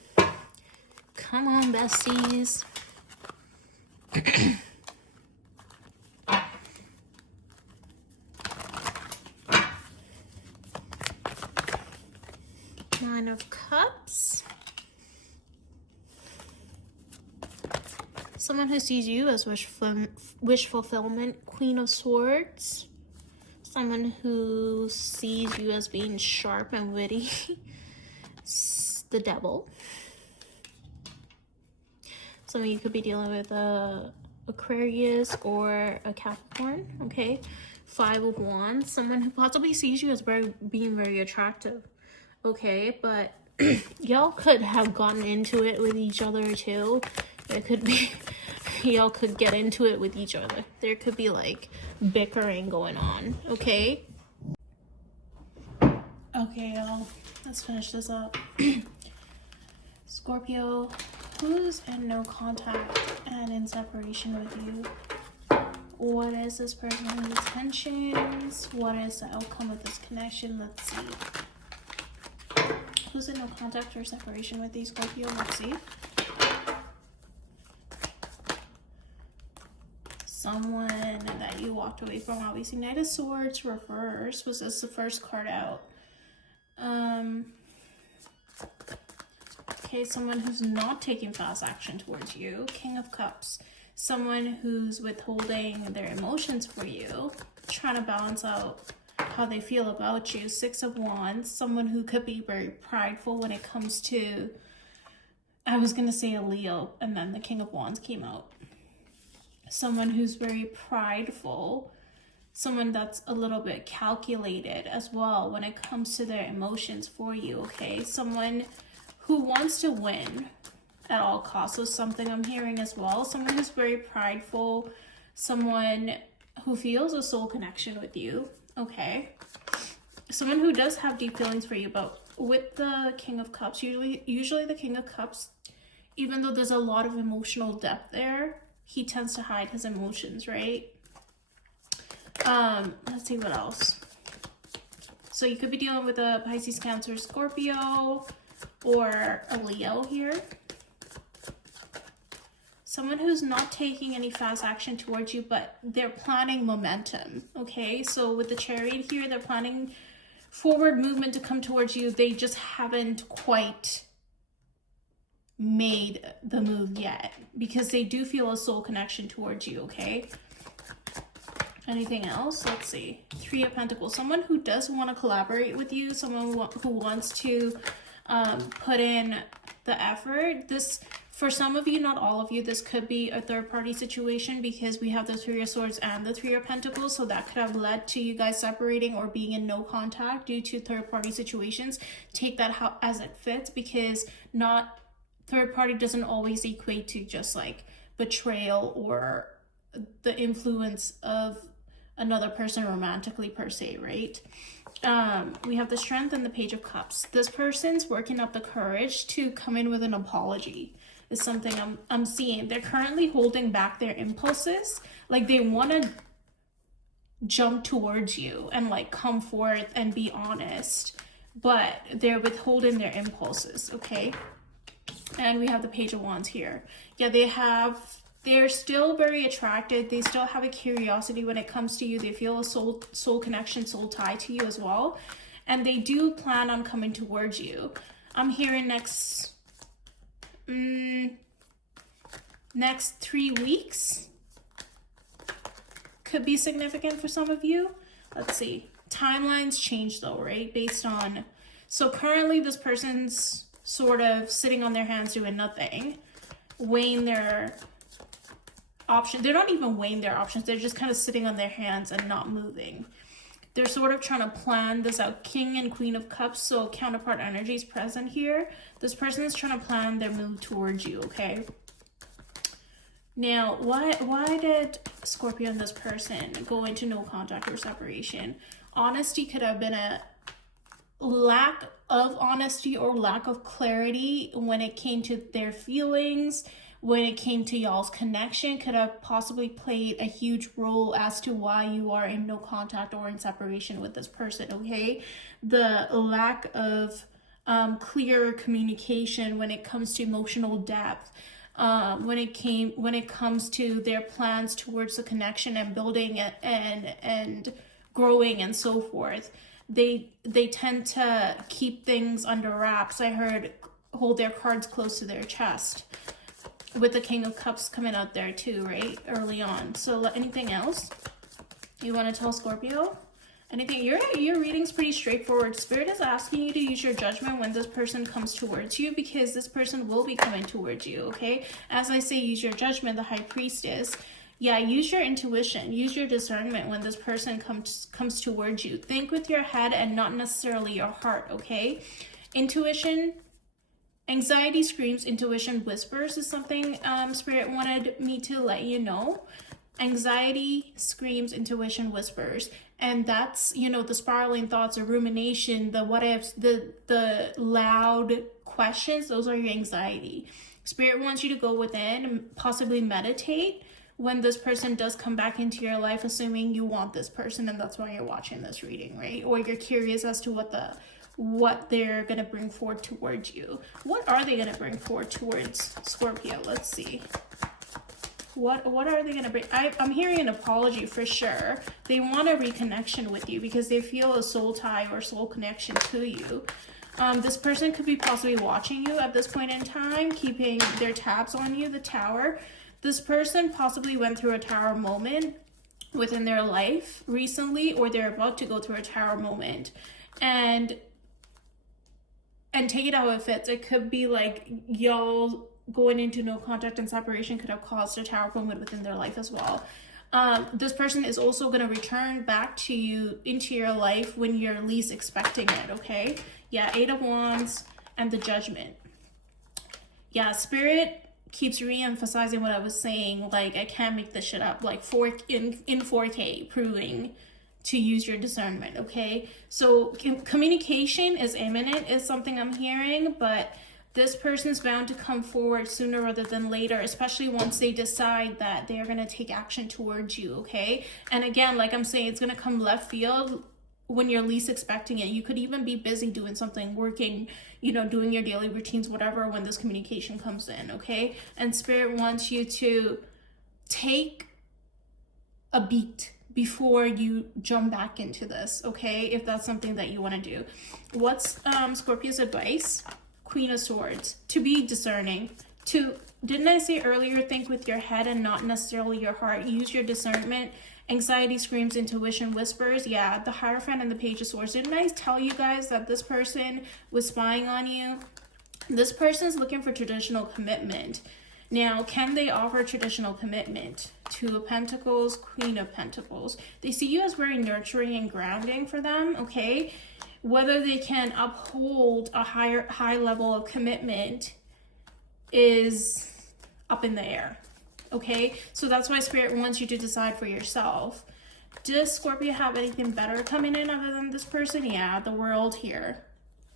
Come on, besties. Nine of Cups. Someone who sees you as wish fulfillment. Queen of Swords. Someone who sees you as being sharp and witty. The Devil. Some of you could be dealing with a Aquarius or a Capricorn, okay? Five of Wands. Someone who possibly sees you as being very attractive, okay? But y'all could have gotten into it with each other too. It could be, y'all could get into it with each other. There could be like bickering going on, okay? Okay, y'all, let's finish this up. Scorpio, who's in no contact and in separation with you? What is this person's intentions? What is the outcome of this connection? Let's see. Who's in no contact or separation with you, Scorpio? Let's see. Someone that you walked away from, obviously. Knight of Swords reverse. Was this the first card out? Okay, someone who's not taking fast action towards you. King of Cups. Someone who's withholding their emotions for you, trying to balance out how they feel about you. Six of Wands. Someone who could be very prideful when it comes to, I was going to say a Leo, and then the King of Wands came out. Someone who's very prideful. Someone that's a little bit calculated as well when it comes to their emotions for you, okay? Someone who wants to win at all costs is something I'm hearing as well. Someone who's very prideful. Someone who feels a soul connection with you, okay? Someone who does have deep feelings for you, but with the King of Cups, usually the King of Cups, even though there's a lot of emotional depth there, he tends to hide his emotions, right? Let's see what else. So you could be dealing with a Pisces, Cancer, Scorpio, or a Leo here. Someone who's not taking any fast action towards you, but they're planning momentum, okay? So with the Chariot here, they're planning forward movement to come towards you. They just haven't quite made the move yet, because they do feel a soul connection towards you, okay? Anything else? Let's see. Three of Pentacles. Someone who does want to collaborate with you, someone who wants to put in the effort. This, for some of you, not all of you, this could be a third-party situation, because we have the Three of Swords and the Three of Pentacles, so that could have led to you guys separating or being in no contact due to third-party situations. Take that how as it fits, because not third-party doesn't always equate to just like betrayal or the influence of another person romantically per se, right? We have the Strength and the Page of Cups. This person's working up the courage to come in with an apology, is something I'm seeing. They're currently holding back their impulses. Like, they want to jump towards you and like come forth and be honest, but they're withholding their impulses, okay? And we have the Page of Wands here. Yeah, they're still very attracted. They still have a curiosity when it comes to you. They feel a soul connection, soul tie to you as well. And they do plan on coming towards you. I'm hearing next 3 weeks could be significant for some of you. Let's see. Timelines change though, right? Based on, so currently this person's sort of sitting on their hands doing nothing, weighing their options. They're not even weighing their options. They're just kind of sitting on their hands and not moving. They're sort of trying to plan this out. King and Queen of Cups, so counterpart energy is present here. This person is trying to plan their move towards you, okay? Now, why did Scorpio and this person go into no contact or separation? Honesty could have been a lack of honesty or lack of clarity when it came to their feelings, when it came to y'all's connection, could have possibly played a huge role as to why you are in no contact or in separation with this person, okay? The lack of clear communication when it comes to emotional depth, when it comes to their plans towards the connection and building it and growing and so forth. They tend to keep things under wraps. I heard hold their cards close to their chest, with the King of Cups coming out there too, right? Early on. So anything else you want to tell Scorpio? Anything? Your reading's pretty straightforward. Spirit is asking you to use your judgment when this person comes towards you, because this person will be coming towards you, okay? As I say, use your judgment, the High Priestess. Yeah, use your intuition, use your discernment when this person comes towards you. Think with your head and not necessarily your heart, okay? Intuition, anxiety screams, intuition whispers is something Spirit wanted me to let you know. Anxiety screams, intuition whispers. And that's, you know, the spiraling thoughts, the rumination, the what ifs, the loud questions, those are your anxiety. Spirit wants you to go within and possibly meditate when this person does come back into your life, assuming you want this person and that's why you're watching this reading, right? Or you're curious as to what they're gonna bring forward towards you. What are they gonna bring forward towards Scorpio? Let's see. What are they gonna bring? I'm hearing an apology for sure. They want a reconnection with you because they feel a soul tie or soul connection to you. This person could be possibly watching you at this point in time, keeping their tabs on you, the Tower. This person possibly went through a Tower moment within their life recently, or they're about to go through a Tower moment. And take it how it fits. It could be like y'all going into no contact and separation could have caused a Tower moment within their life as well. This person is also going to return back to you into your life when you're least expecting it, okay? Yeah, Eight of Wands and the Judgment. Yeah, Spirit keeps re-emphasizing what I was saying, like, I can't make this shit up, like in 4K, proving to use your discernment, okay? So communication is imminent, is something I'm hearing, but this person's bound to come forward sooner rather than later, especially once they decide that they're going to take action towards you, okay? And again, like I'm saying, it's going to come left field when you're least expecting it. You could even be busy doing something, working, you know, doing your daily routines, whatever, when this communication comes in, okay? And Spirit wants you to take a beat before you jump back into this, okay? If that's something that you want to do. What's Scorpio's advice? Queen of Swords. To be discerning. Didn't I say earlier, think with your head and not necessarily your heart? Use your discernment. Anxiety screams, intuition whispers. Yeah, the Hierophant and the Page of Swords. Didn't I tell you guys that this person was spying on you? This person's looking for traditional commitment. Now, can they offer traditional commitment? Two of Pentacles, Queen of Pentacles. They see you as very nurturing and grounding for them, okay? Whether they can uphold a high level of commitment is up in the air, okay? So that's why Spirit wants you to decide for yourself. Does Scorpio have anything better coming in other than this person? Yeah, the World here,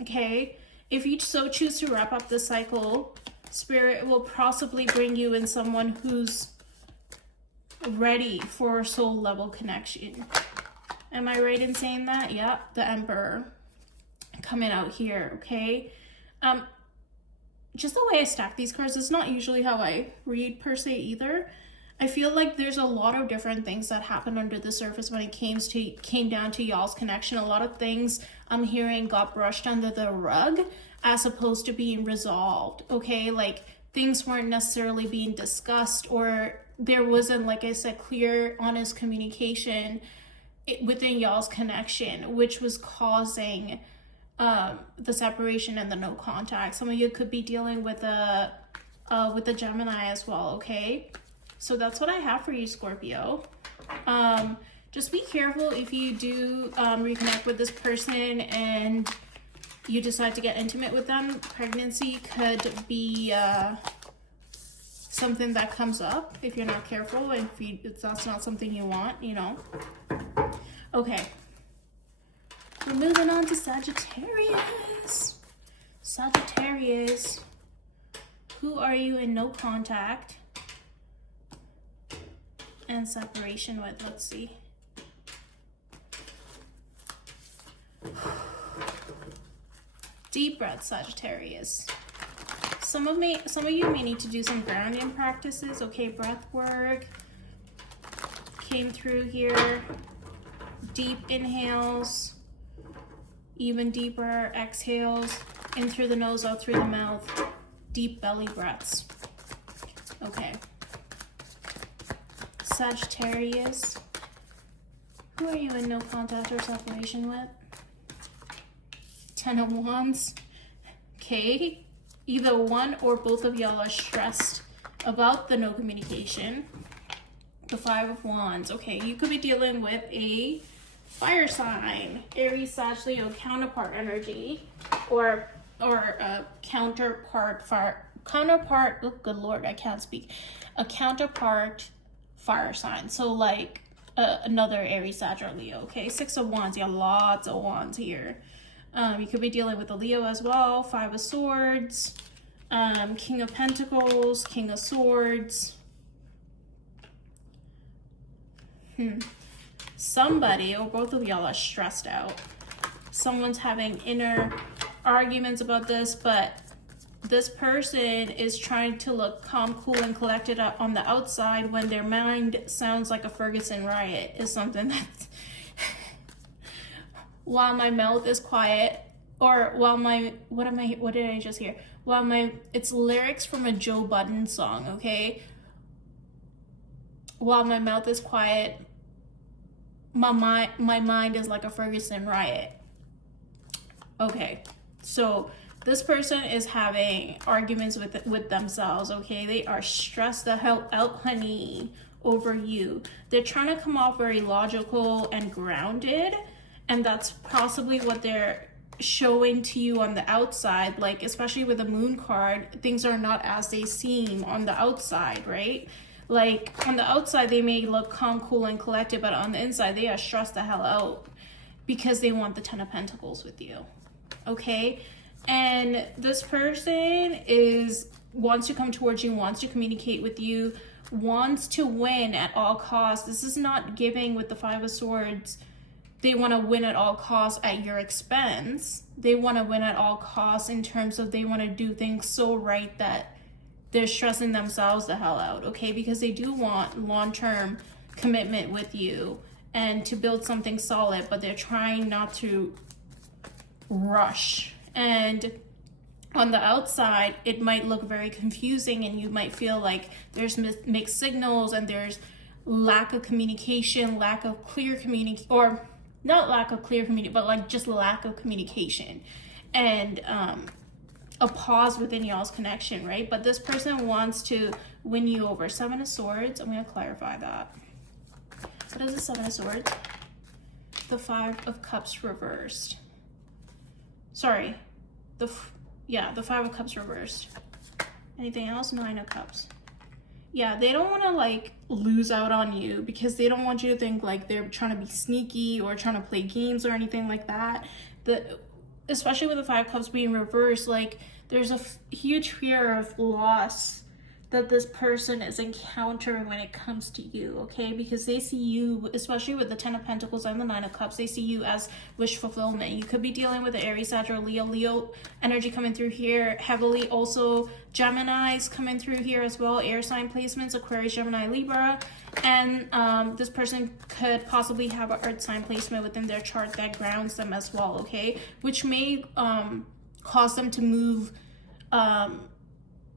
okay? If you so choose to wrap up this cycle, Spirit will possibly bring you in someone who's ready for a soul level connection. Am I right in saying that? Yep, the Emperor coming out here, okay? Just the way I stack these cards, it's not usually how I read per se either. I feel like there's a lot of different things that happen under the surface when it came down to y'all's connection. A lot of things I'm hearing got brushed under the rug as opposed to being resolved, okay? Like things weren't necessarily being discussed, or there wasn't, like I said, clear, honest communication within y'all's connection, which was causing the separation and the no contact. Some of you could be dealing with a Gemini as well, okay? So that's what I have for you, Scorpio. Just be careful if you do reconnect with this person and you decide to get intimate with them. Pregnancy could be something that comes up if you're not careful, and if that's not something you want, you know. Okay. We're moving on to Sagittarius. Sagittarius. Who are you in no contact and separation with? Let's see. Deep breath, Sagittarius. Some of you may need to do some grounding practices. Okay, breath work came through here. Deep inhales. Even deeper exhales, in through the nose, out through the mouth, deep belly breaths. Okay. Sagittarius, who are you in no contact or separation with? Ten of Wands. Okay. Either one or both of y'all are stressed about the no communication. The Five of Wands. Okay, you could be dealing with a fire sign, Aries, Sag, Leo, counterpart energy, or a counterpart, oh good lord, I can't speak, a counterpart fire sign. So like another Aries, Sag, or Leo, okay? Six of Wands, yeah, lots of wands here. You could be dealing with a Leo as well. Five of Swords, King of Pentacles, King of Swords. Somebody or both of y'all are stressed out. Someone's having inner arguments about this, but this person is trying to look calm, cool, and collected on the outside when their mind sounds like a Ferguson riot is something that's while my mouth is quiet, or while my, what did I just hear? It's lyrics from a Joe Budden song, okay? While my mouth is quiet, my mind is like a Ferguson riot. Okay, so this person is having arguments with themselves, okay? They are stressed the hell out, honey, over you. They're trying to come off very logical and grounded, and that's possibly what they're showing to you on the outside. Like, especially with the Moon card, things are not as they seem on the outside, right? Like, on the outside, they may look calm, cool, and collected, but on the inside, they are stressed the hell out because they want the Ten of Pentacles with you, okay? And this person wants to come towards you, wants to communicate with you, wants to win at all costs. This is not giving with the Five of Swords. They want to win at all costs at your expense. They want to win at all costs in terms of they want to do things so right that they're stressing themselves the hell out, okay? Because they do want long-term commitment with you and to build something solid, but they're trying not to rush. And On the outside, it might look very confusing and you might feel like there's mixed signals and there's lack of communication, lack of clear communication, or not lack of clear communication, but like just lack of communication and a pause within y'all's connection, right? But this person wants to win you over. Seven of Swords, I'm going to clarify that. What is the Seven of Swords? The Five of Cups reversed. Sorry, the Five of Cups reversed. Anything else? Nine of Cups. Yeah, they don't want to like lose out on you because they don't want you to think like they're trying to be sneaky or trying to play games or anything like that. Especially with the Five of Cups being reversed, like there's a huge fear of loss that this person is encountering when it comes to you, okay? Because they see you, especially with the Ten of Pentacles and the Nine of Cups, they see you as wish fulfillment. You could be dealing with the Aries, Sagittarius, Leo energy coming through here heavily. Also, Gemini's coming through here as well. Air sign placements, Aquarius, Gemini, Libra. And this person could possibly have an earth sign placement within their chart that grounds them as well, okay? Which may cause them to move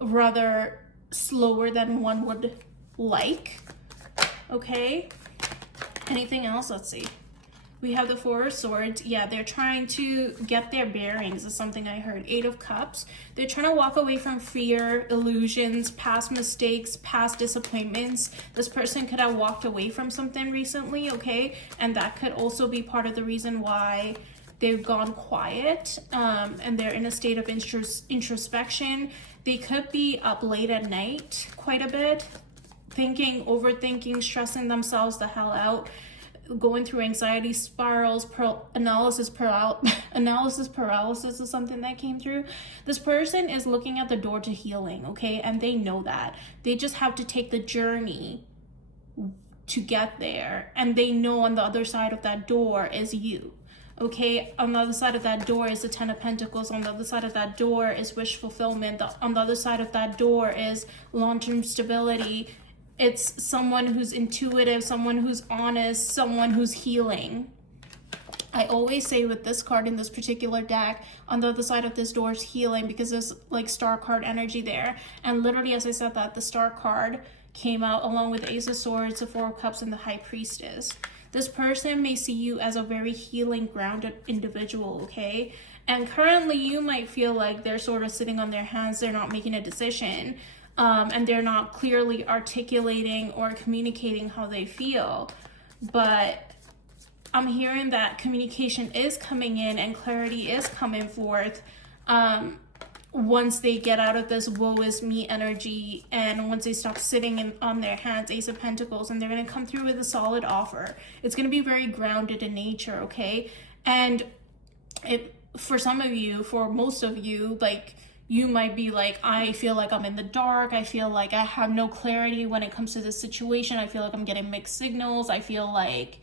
rather slower than one would like, okay? Anything else? Let's see. We have the Four of Swords. Yeah, they're trying to get their bearings is something I heard. Eight of Cups. They're trying to walk away from fear, illusions, past mistakes, past disappointments. This person could have walked away from something recently, okay? And that could also be part of the reason why they've gone quiet and they're in a state of introspection. They could be up late at night quite a bit, thinking, overthinking, stressing themselves the hell out, going through anxiety spirals, analysis paralysis is something that came through. This person is looking at the door to healing, okay? And they know that. They just have to take the journey to get there. And they know on the other side of that door is you. Okay, on the other side of that door is the Ten of Pentacles. On the other side of that door is wish fulfillment. On the other side of that door is long-term stability. It's someone who's intuitive, someone who's honest, someone who's healing. I always say with this card in this particular deck, on the other side of this door is healing because there's like star card energy there. And literally, as I said that, the star card came out along with the Ace of Swords, the Four of Cups, and the High Priestess. This person may see you as a very healing, grounded individual, okay? And currently you might feel like they're sort of sitting on their hands, they're not making a decision, and they're not clearly articulating or communicating how they feel. But I'm hearing that communication is coming in and clarity is coming forth once they get out of this woe is me energy and once they stop sitting on their hands, Ace of Pentacles, and they're going to come through with a solid offer. It's going to be very grounded in nature, okay? And for some of you, for most of you, like, you might be like, I feel like I'm in the dark. I feel like I have no clarity when it comes to this situation. I feel like I'm getting mixed signals. I feel like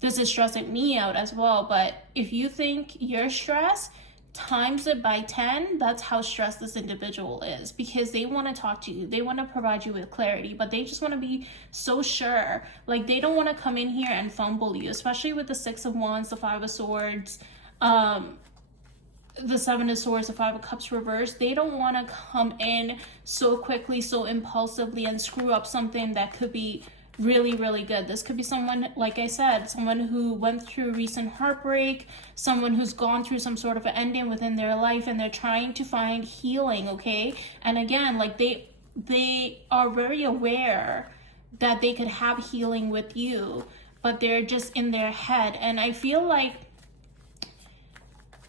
this is stressing me out as well. But if you think you're stressed, times it by 10, that's how stressed this individual is, because they want to talk to you, they want to provide you with clarity, but they just want to be so sure. Like, they don't want to come in here and fumble you, especially with the Six of Wands, the Five of Swords, the Seven of Swords, the Five of Cups reversed. They don't want to come in so quickly, so impulsively, and screw up something that could be really, really good. This could be someone, like I said, someone who went through recent heartbreak, someone who's gone through some sort of an ending within their life, and they're trying to find healing, okay? And again, like, they are very aware that they could have healing with you, but they're just in their head. And I feel like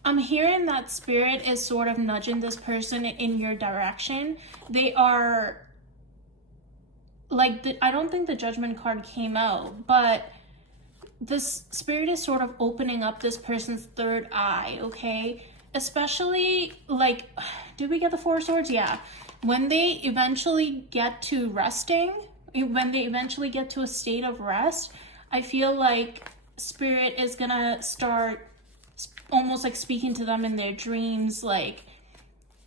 I'm hearing that spirit is sort of nudging this person in your direction. They are like, I don't think the Judgment card came out, but this spirit is sort of opening up this person's third eye, okay? Especially, like, did we get the Four of Swords? Yeah. When they eventually get to resting, when they eventually get to a state of rest, I feel like spirit is gonna start almost like speaking to them in their dreams. Like,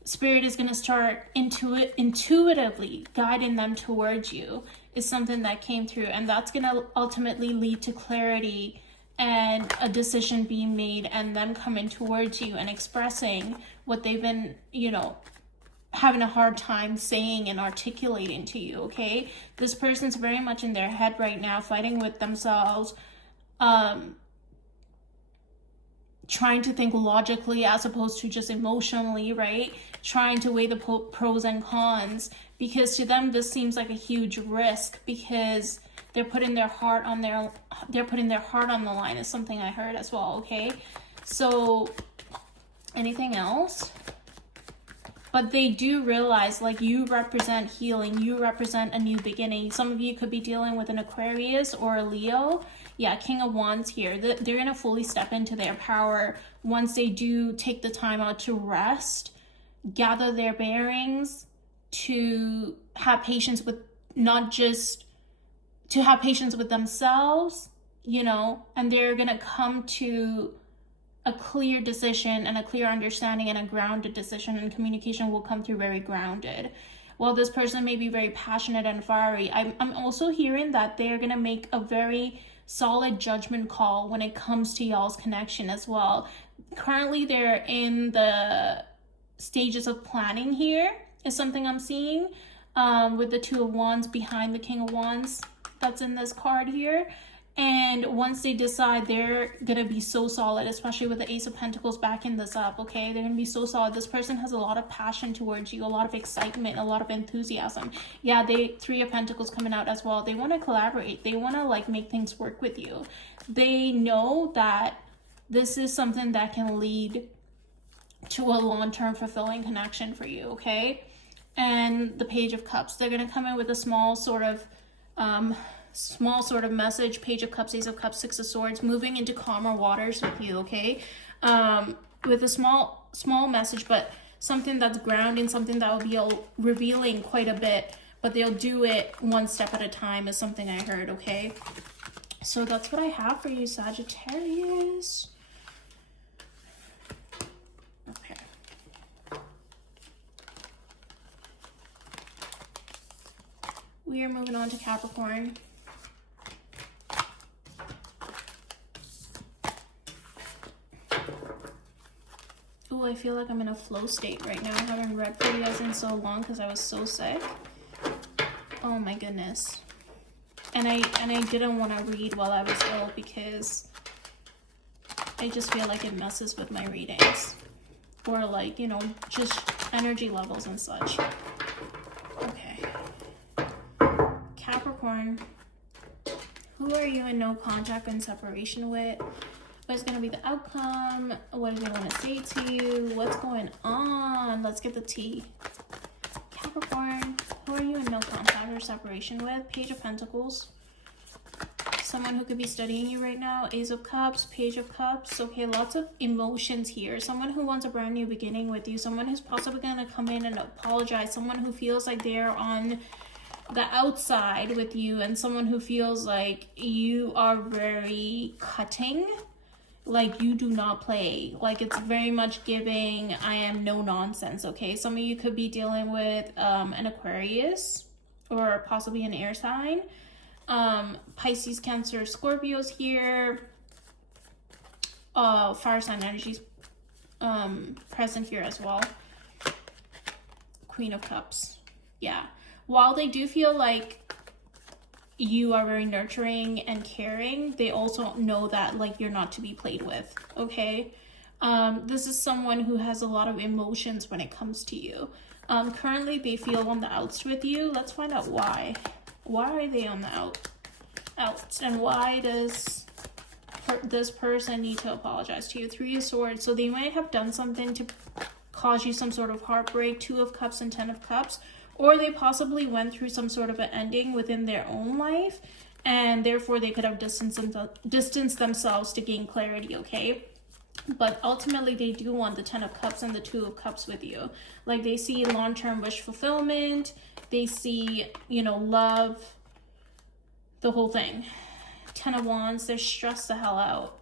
spirit is going to start intuitively guiding them towards you, is something that came through. And that's going to ultimately lead to clarity and a decision being made, and them coming towards you and expressing what they've been, you know, having a hard time saying and articulating to you, okay? This person's very much in their head right now, fighting with themselves, trying to think logically as opposed to just emotionally, right? Trying to weigh the pros and cons, because to them this seems like a huge risk, because they're putting their heart on the line, is something I heard as well, okay? So anything else? But they do realize, like, you represent healing. You represent a new beginning. Some of you could be dealing with an Aquarius or a Leo. Yeah, King of Wands here. They're going to fully step into their power once they do take the time out to rest, gather their bearings, to have patience with, not just to have patience with themselves, you know, and they're going to come to a clear decision and a clear understanding and a grounded decision, and communication will come through very grounded. While this person may be very passionate and fiery, I'm also hearing that they're going to make a very solid judgment call when it comes to y'all's connection as well. Currently, they're in the stages of planning here, is something I'm seeing, with the Two of Wands behind the King of Wands that's in this card here. And once they decide, they're going to be so solid, especially with the Ace of Pentacles backing this up, okay? They're going to be so solid. This person has a lot of passion towards you, a lot of excitement, a lot of enthusiasm. Yeah, Three of Pentacles coming out as well. They want to collaborate. They want to, like, make things work with you. They know that this is something that can lead to a long-term fulfilling connection for you, okay? And the Page of Cups. They're going to come in with a small sort of message. Page of Cups, Ace of Cups, Six of Swords, moving into calmer waters with you, okay? With a small message, but something that's grounding, something that will be revealing quite a bit, but they'll do it one step at a time, is something I heard, okay? So that's what I have for you, Sagittarius. Okay. We are moving on to Capricorn. Oh, I feel like I'm in a flow state right now. I haven't read for you guys in so long because I was so sick. Oh my goodness. And I didn't want to read while I was ill because I just feel like it messes with my readings. Or, like, you know, just energy levels and such. Okay. Capricorn. Who are you in no contact and separation with? What's going to be the outcome? What do they want to say to you? What's going on? Let's get the tea. Capricorn, who are you in no contact or separation with? Page of Pentacles. Someone who could be studying you right now. Ace of Cups, Page of Cups. Okay, lots of emotions here. Someone who wants a brand new beginning with you. Someone who's possibly going to come in and apologize. Someone who feels like they're on the outside with you, and someone who feels like you are very cutting. Like, you do not play. Like, it's very much giving, I am no nonsense, okay? Some of you could be dealing with an Aquarius or possibly an air sign. Pisces, Cancer, Scorpios here. Fire sign energies present here as well. Queen of Cups. Yeah. While they do feel like you are very nurturing and caring, they also know that, like, you're not to be played with, okay? This is someone who has a lot of emotions when it comes to you. Currently, they feel on the outs with you. Let's find out why. Why are they on the outs? And why does this person need to apologize to you? Three of Swords. So they might have done something to cause you some sort of heartbreak. Two of Cups and Ten of Cups. Or they possibly went through some sort of an ending within their own life, and therefore they could have distanced themselves to gain clarity, okay? But ultimately, they do want the Ten of Cups and the Two of Cups with you. Like, they see long-term wish fulfillment. They see, you know, love, the whole thing. Ten of Wands, they're stressed the hell out.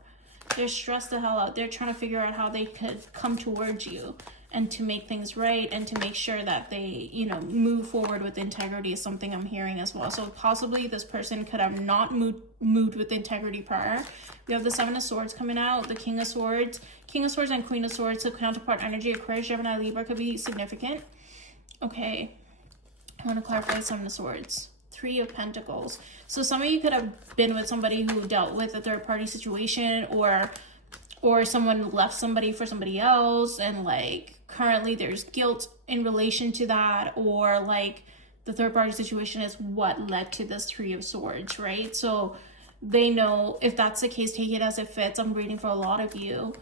They're stressed the hell out. They're trying to figure out how they could come towards you. and to make things right and to make sure that they, you know, move forward with integrity is something I'm hearing as well. So possibly this person could have not moved with integrity prior. We have the Seven of Swords coming out, the King of Swords and Queen of Swords. So counterpart energy, Aquarius, Gemini, Libra could be significant. Okay, I want to clarify Seven of Swords. Three of Pentacles. So some of you could have been with somebody who dealt with a third party situation, or someone left somebody for somebody else, and like currently there's guilt in relation to that, or like the third party situation is what led to this Three of Swords, right? So they know, if that's the case, take it as it fits. I'm reading for a lot of you.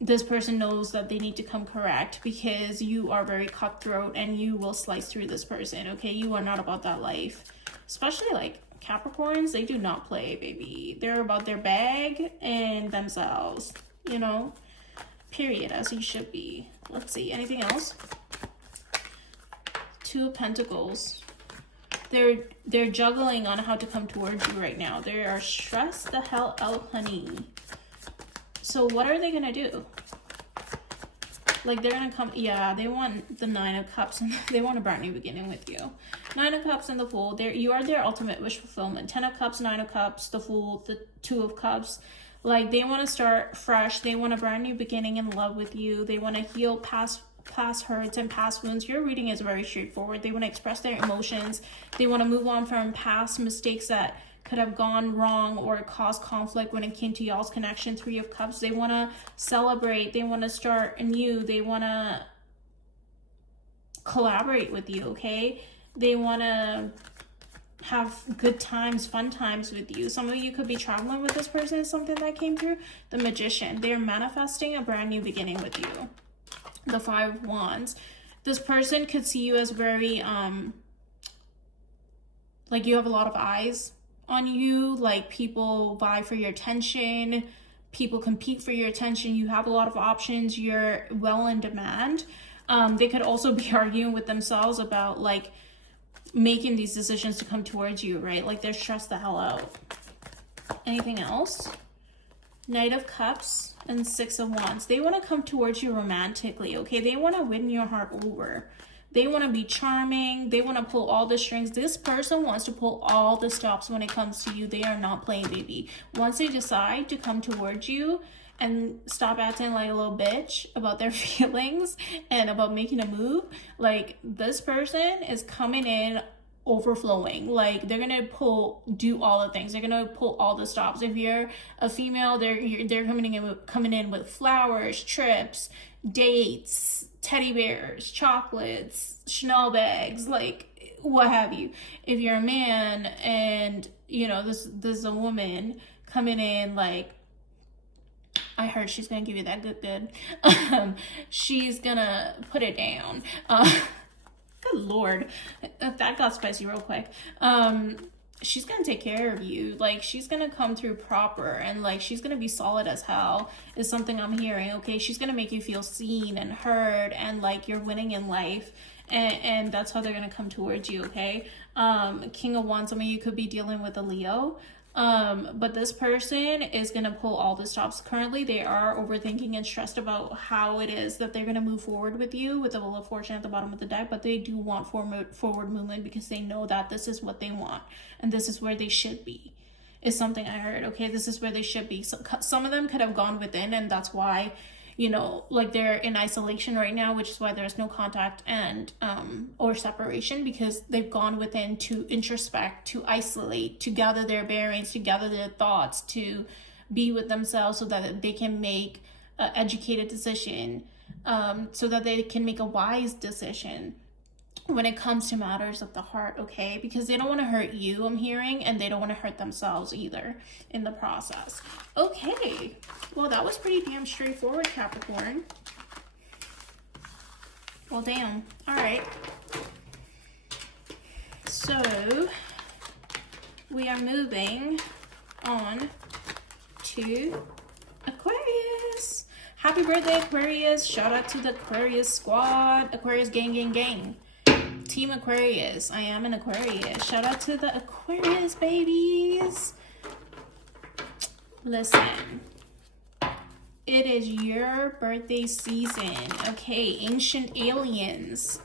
This person knows that they need to come correct because you are very cutthroat and you will slice through this person, okay? You are not about that life. Especially like Capricorns, they do not play, baby. They're about their bag and themselves, you know? Period, as you should be. Let's see, anything else? Two of Pentacles. They're juggling on how to come towards you right now. They are stressed the hell out, honey. So what are they gonna do? Like, they're gonna come, yeah, they want the Nine of Cups, and they want a brand new beginning with you. Nine of Cups and the Fool, you are their ultimate wish fulfillment. 10 of Cups, 9 of Cups, the Fool, the Two of Cups. Like, they want to start fresh. They want a brand new beginning in love with you. They want to heal past hurts and past wounds. Your reading is very straightforward. They want to express their emotions. They want to move on from past mistakes that could have gone wrong or caused conflict when it came to y'all's connection. Three of Cups. They want to celebrate. They want to start anew. They want to collaborate with you, okay? They want to have good times, fun times with you. Some of you could be traveling with this person, is something that came through. The Magician. They're manifesting a brand new beginning with you. The Five of Wands. This person could see you as very, like you have a lot of eyes on you, like people vie for your attention, people compete for your attention, you have a lot of options, you're well in demand. They could also be arguing with themselves about like making these decisions to come towards you, right? Like they're stressed the hell out. Anything else? Knight of Cups and Six of Wands. They want to come towards you romantically, okay? They want to win your heart over. They want to be charming. They want to pull all the strings. This person wants to pull all the stops when it comes to you. They are not playing, baby. Once they decide to come towards you and stop acting like a little bitch about their feelings and about making a move, like this person is coming in overflowing. Like they're gonna do all the things. They're gonna pull all the stops. If you're a female, they're coming in with flowers, trips, dates, teddy bears, chocolates, Chanel bags, like what have you. If you're a man and you know this is a woman coming in, like I heard she's gonna give you that good. She's gonna put it down. Good Lord, that got spicy real quick. She's gonna take care of you. Like she's gonna come through proper, and like she's gonna be solid as hell is something I'm hearing, okay? She's gonna make you feel seen and heard and like you're winning in life, and that's how they're gonna come towards you, okay? King of Wands, some of you could be dealing with a Leo. But this person is going to pull all the stops. Currently, they are overthinking and stressed about how it is that they're going to move forward with you with the Wheel of Fortune at the bottom of the deck, but they do want forward movement because they know that this is what they want and this is where they should be, is something I heard, okay? This is where they should be. So, some of them could have gone within, and that's why, you know, like they're in isolation right now, which is why there's no contact and or separation, because they've gone within to introspect, to isolate, to gather their bearings, to gather their thoughts, to be with themselves so that they can make an educated decision, so that they can make a wise decision when it comes to matters of the heart, okay? Because they don't want to hurt you, I'm hearing, and they don't want to hurt themselves either in the process. Okay, well, that was pretty damn straightforward, Capricorn. Well, damn. All right. So, we are moving on to Aquarius. Happy birthday, Aquarius. Shout out to the Aquarius squad. Aquarius gang. Team Aquarius. I am an Aquarius. Shout out to the Aquarius babies. Listen. It is your birthday season. Okay, ancient aliens.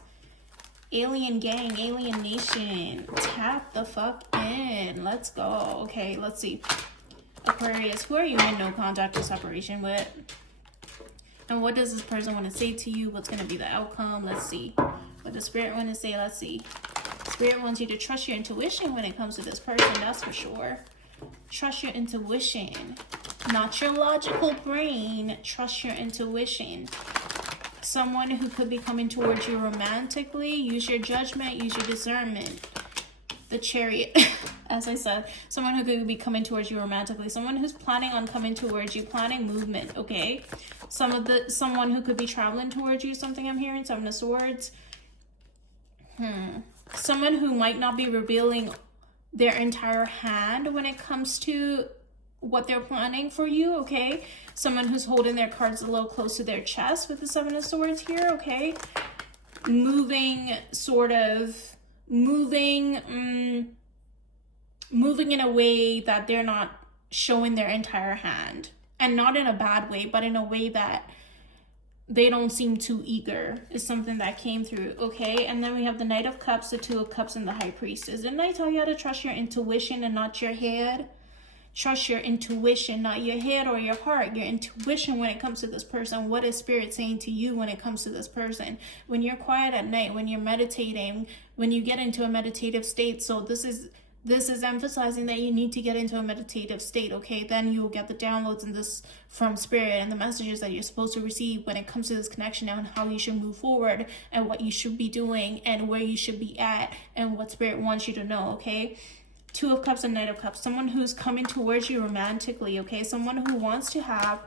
Alien gang, alien nation. Tap the fuck in. Let's go. Okay, let's see. Aquarius, who are you in no contact or separation with? And what does this person want to say to you? What's going to be the outcome? Let's see. What does Spirit want to say? Let's see. Spirit wants you to trust your intuition when it comes to this person, that's for sure. Trust your intuition. Not your logical brain. Trust your intuition. Someone who could be coming towards you romantically. Use your judgment. Use your discernment. The Chariot. As I said, someone who could be coming towards you romantically. Someone who's planning on coming towards you. Planning movement, okay? Someone who could be traveling towards you. Something I'm hearing. Seven of Swords. Someone who might not be revealing their entire hand when it comes to what they're planning for you, okay? Someone who's holding their cards a little close to their chest with the Seven of Swords here, okay? Moving in a way that they're not showing their entire hand. And not in a bad way, but in a way that they don't seem too eager is something that came through, okay? And then we have the Knight of Cups, the Two of Cups, and the High Priestess. Didn't I tell you how to trust your intuition and not your head? Trust your intuition, not your head or your heart. Your intuition when it comes to this person. What is Spirit saying to you when it comes to this person? When you're quiet at night, when you're meditating, when you get into a meditative state. So this is emphasizing that you need to get into a meditative state, okay? Then you will get the downloads and this from Spirit and the messages that you're supposed to receive when it comes to this connection and how you should move forward and what you should be doing and where you should be at and what Spirit wants you to know, okay? Two of Cups and Knight of Cups. Someone who's coming towards you romantically, okay? Someone who wants to have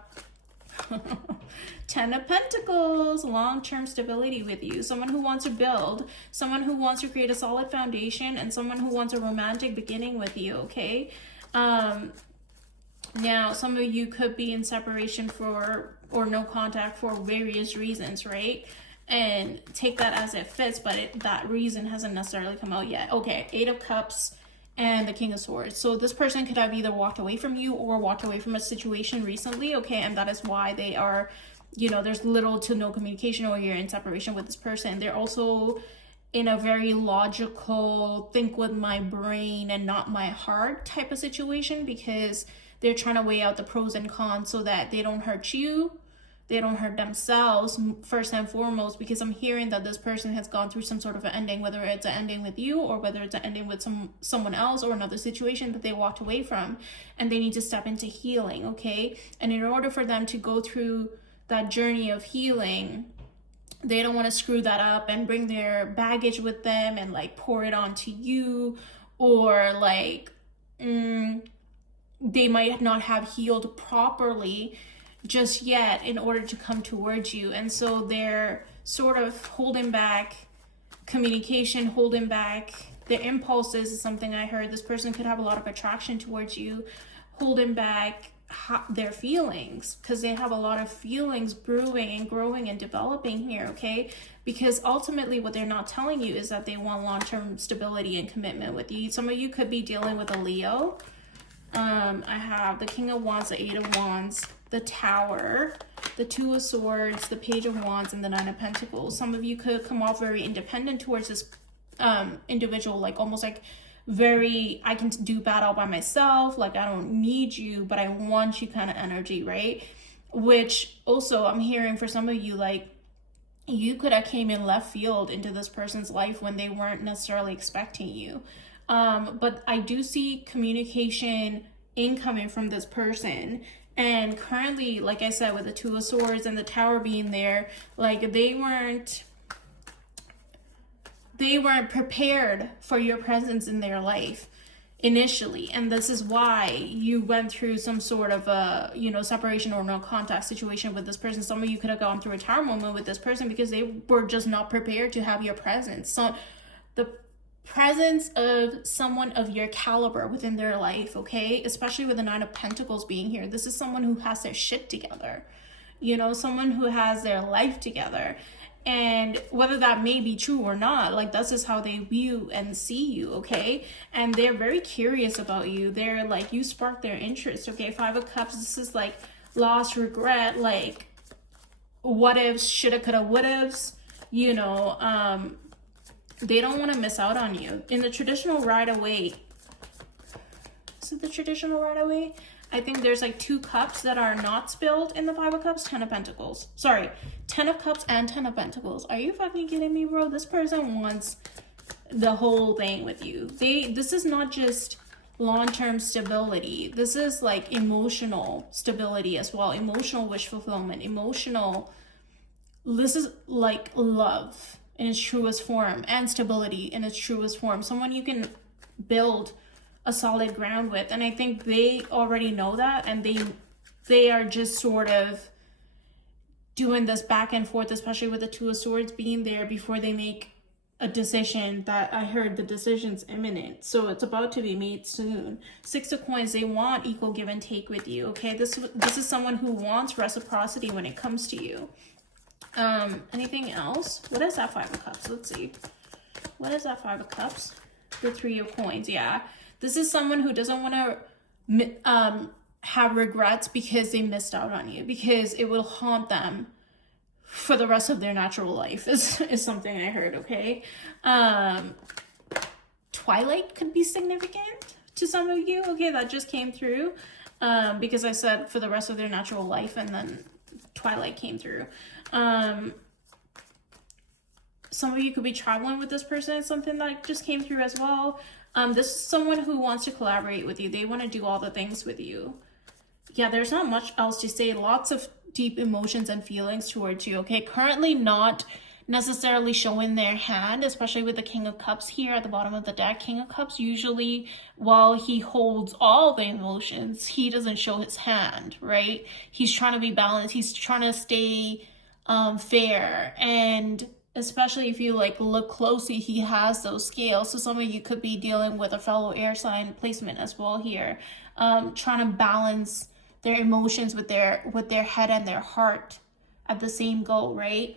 Ten of Pentacles, long-term stability with you. Someone who wants to build. Someone who wants to create a solid foundation. And someone who wants a romantic beginning with you, okay? Now, some of you could be in separation or no contact for various reasons, right? And take that as it fits, but that reason hasn't necessarily come out yet. Okay, Eight of Cups and the King of Swords. So this person could have either walked away from you or walked away from a situation recently, okay? And that is why they are, there's little to no communication or you're in separation with this person. They're also in a very logical, think with my brain and not my heart type of situation because they're trying to weigh out the pros and cons so that they don't hurt you. They don't hurt themselves first and foremost, because I'm hearing that this person has gone through some sort of an ending, whether it's an ending with you or whether it's an ending with someone else or another situation that they walked away from, and they need to step into healing, okay? And in order for them to go through that journey of healing, they don't want to screw that up and bring their baggage with them and like pour it onto you, or like they might not have healed properly just yet in order to come towards you. And so they're sort of holding back communication, holding back their impulses is something I heard. This person could have a lot of attraction towards you, holding back their feelings because they have a lot of feelings brewing and growing and developing here, okay? Because ultimately what they're not telling you is that they want long-term stability and commitment with you. Some of you could be dealing with a Leo. I have the King of Wands, the Eight of Wands, the Tower, the Two of Swords, the Page of Wands, and the Nine of Pentacles. Some of you could come off very independent towards this individual, like almost like very, I can do battle by myself, like I don't need you, but I want you kind of energy, right? Which also I'm hearing for some of you, like you could have came in left field into this person's life when they weren't necessarily expecting you. But I do see communication incoming from this person. And currently, like I said, with the Two of Swords and the Tower being there, like they weren't prepared for your presence in their life initially. And this is why you went through some sort of a, separation or no contact situation with this person. Some of you could have gone through a tower moment with this person because they were just not prepared to have your presence. So the presence of someone of your caliber within their life, okay? Especially with the Nine of Pentacles being here. This is someone who has their shit together. Someone who has their life together. And whether that may be true or not, like that's just how they view and see you, okay? And they're very curious about you. They're like, you spark their interest, okay? Five of Cups, this is like loss, regret, like what ifs, shoulda, coulda, would ifs, you know, they don't want to miss out on you. In the traditional Rider-Waite, is it the traditional Rider-Waite? I think there's like 2 cups that are not spilled in the 5 of Cups, 10 of Pentacles. Sorry, 10 of Cups and 10 of Pentacles. Are you fucking kidding me, bro? This person wants the whole thing with you. This is not just long-term stability. This is like emotional stability as well. Emotional wish fulfillment, this is like love in its truest form and stability in its truest form. Someone you can build a solid ground with, and I think they already know that, and they are just sort of doing this back and forth, especially with the 2 of Swords being there before they make a decision. That I heard the decision's imminent, so it's about to be made soon. 6 of Coins, they want equal give and take with you, okay? This is someone who wants reciprocity when it comes to you. Anything else? What is that 5 of Cups? Let's see. What is that 5 of Cups? The 3 of Coins, yeah. This is someone who doesn't want to have regrets because they missed out on you, because it will haunt them for the rest of their natural life is something I heard, okay? Twilight could be significant to some of you, okay? That just came through because I said for the rest of their natural life, and then Twilight came through. Some of you could be traveling with this person, something that just came through as well. This is someone who wants to collaborate with you. They want to do all the things with you. Yeah, there's not much else to say. Lots of deep emotions and feelings towards you, okay? Currently not necessarily showing their hand, especially with the King of Cups here at the bottom of the deck. King of Cups, usually while he holds all the emotions, he doesn't show his hand, right? He's trying to be balanced. He's trying to stay fair, and especially if you like look closely, he has those scales. So some of you could be dealing with a fellow air sign placement as well here, trying to balance their emotions with their head and their heart at the same go, right?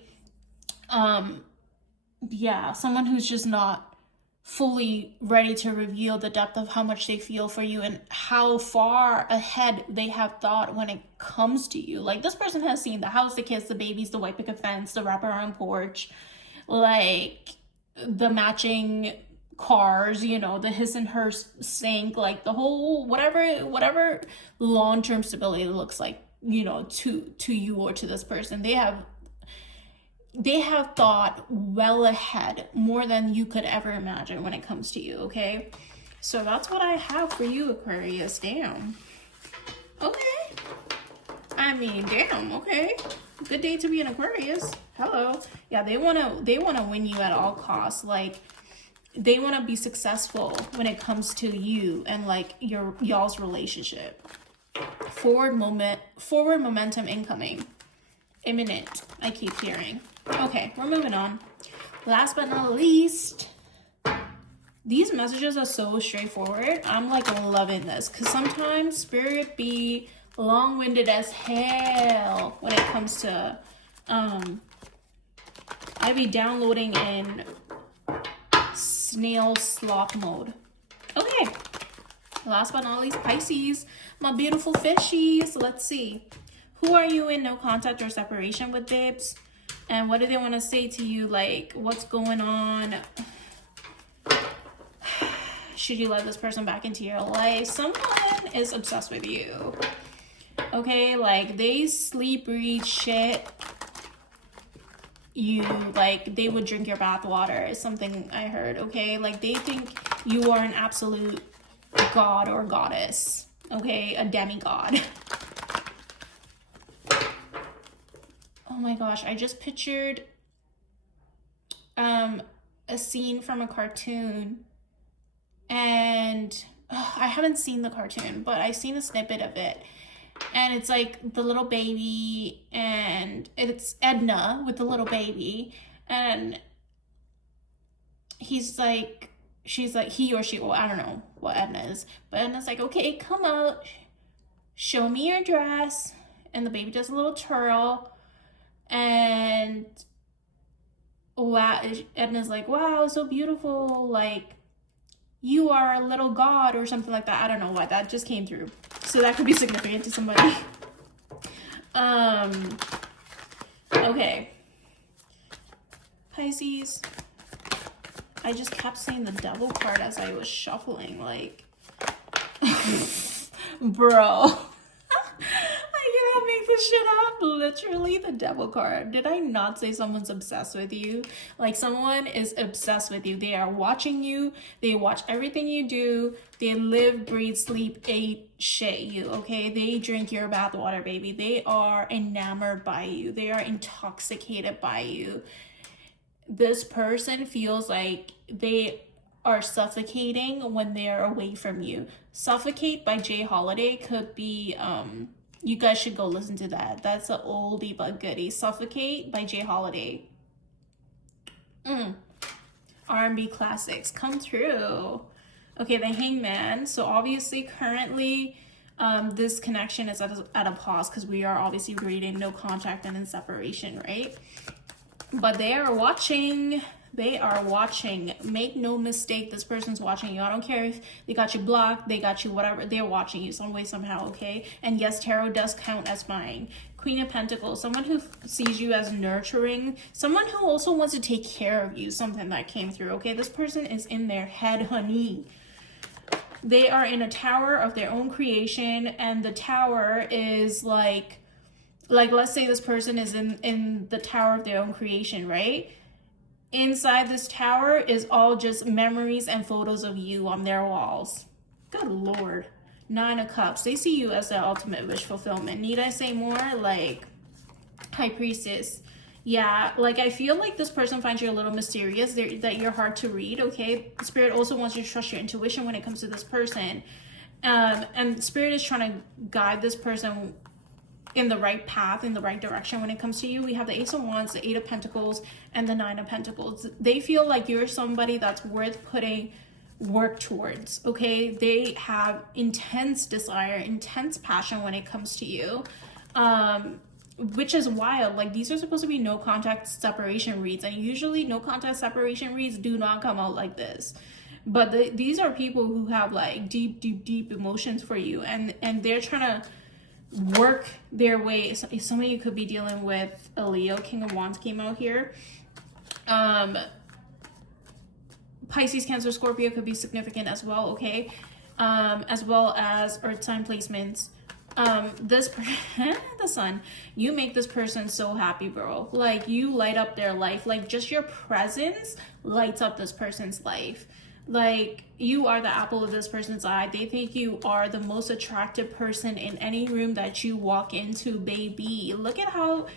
Yeah, someone who's just not fully ready to reveal the depth of how much they feel for you and how far ahead they have thought when it comes to you. Like, this person has seen the house, the kids, the babies, the white picket fence, the wraparound porch, like the matching cars, you know, the his and her sink, like the whole whatever long-term stability looks like, you know, to you or to this person. They have thought well ahead, more than you could ever imagine when it comes to you, okay? So that's what I have for you, Aquarius. Damn. Okay. I mean, damn, okay. Good day to be an Aquarius. Hello. Yeah, they wanna win you at all costs. Like, they want to be successful when it comes to you and like y'all's relationship. Forward momentum incoming. Imminent, I keep hearing. Okay, we're moving on. Last but not least, these messages are so straightforward. I'm like loving this, because sometimes Spirit be long-winded as hell when it comes to I be downloading in snail sloth mode. Okay, last but not least, Pisces, my beautiful fishies. Let's see, who are you in no contact or separation with, babes? And what do they want to say to you? Like, what's going on? Should you let this person back into your life? Someone is obsessed with you. Okay, like, they sleep, breathe shit. You, like, they would drink your bath water is something I heard, okay? Like, they think you are an absolute god or goddess, okay? A demigod. Oh my gosh, I just pictured a scene from a cartoon, and I haven't seen the cartoon, but I've seen a snippet of it, and it's like the little baby, and it's Edna with the little baby, and he's like, she's like, he or she, well, I don't know what Edna is, but Edna's like, okay, come out, show me your dress, and the baby does a little twirl, and wow, Edna's like, wow, so beautiful, like, you are a little god or something like that. I don't know why that just came through. So that could be significant to somebody. Okay. Pisces. I just kept saying the devil card as I was shuffling, like, bro. I cannot make this shit up. Literally the devil card. Did I not say someone's obsessed with you? Like, someone is obsessed with you. They are watching you. They watch everything you do. They live, breathe, sleep, eat, shit you, okay? They drink your bathwater, baby. They are enamored by you. They are intoxicated by you. This person feels like they are suffocating when they're away from you. Suffocate by Jay Holiday could be, you guys should go listen to that. That's an oldie but goodie. Suffocate by Jay Holiday. R&B classics come through. Okay, the Hangman. So obviously currently this connection is at a pause because we are obviously reading no contact and in separation, right? But they are watching. They are watching. Make no mistake, this person's watching you. I don't care if they got you blocked, they got you whatever. They're watching you some way, somehow, okay? And yes, tarot does count as mine. Queen of Pentacles, someone who sees you as nurturing. Someone who also wants to take care of you, something that came through, okay? This person is in their head, honey. They are in a tower of their own creation, and the tower is like let's say this person is in the tower of their own creation, right? Inside this tower is all just memories and photos of you on their walls. Good Lord. 9 of Cups. They see you as the ultimate wish fulfillment. Need I say more? Like, High Priestess. Yeah, like I feel like this person finds you a little mysterious, that you're hard to read, okay? Spirit also wants you to trust your intuition when it comes to this person. And Spirit is trying to guide this person in the right path, in the right direction when it comes to you. We have the Ace of Wands, the 8 of Pentacles, and the 9 of Pentacles. They feel like you're somebody that's worth putting work towards, okay? They have intense desire, intense passion when it comes to you, which is wild. Like, these are supposed to be no contact separation reads, and usually no contact separation reads do not come out like this. But these are people who have like deep emotions for you, and they're trying to work their way. Some of you could be dealing with a Leo. King of Wands came out here. Pisces, Cancer, Scorpio could be significant as well, okay? As well as earth sign placements. The Sun, you make this person so happy, bro. Like, you light up their life. Like, just your presence lights up this person's life. Like, you are the apple of this person's eye. They think you are the most attractive person in any room that you walk into, baby. Look at how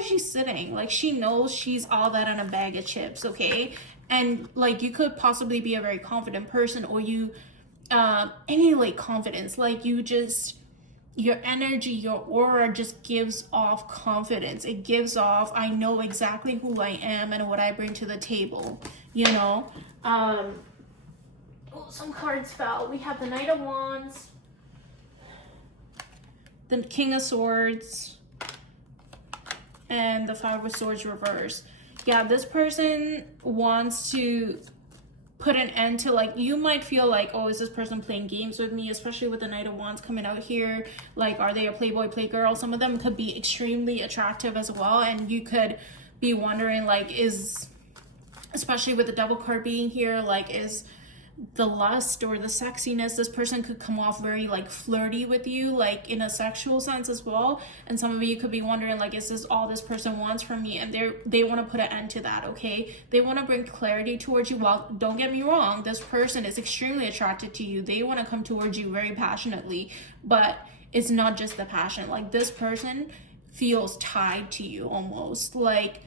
she's sitting. Like, she knows she's all that on a bag of chips, okay? And like, you could possibly be a very confident person, or you emulate confidence. Like, you just, your energy, your aura just gives off confidence. It gives off, I know exactly who I am and what I bring to the table, you know? Some cards fell. We have the Knight of Wands, the King of Swords, and the Five of Swords reverse. Yeah, this person wants to put an end to, like, you might feel like, oh, is this person playing games with me? Especially with the Knight of Wands coming out here. Like, are they a playboy, playgirl? Some of them could be extremely attractive as well, and you could be wondering, like, especially with the Devil card being here, like, is the lust or the sexiness, this person could come off very like flirty with you, like in a sexual sense as well. And some of you could be wondering, like, is this all this person wants from me? And they want to put an end to that, okay? They want to bring clarity towards you. Well, don't get me wrong, this person is extremely attracted to you. They want to come towards you very passionately, but it's not just the passion. Like, this person feels tied to you almost, like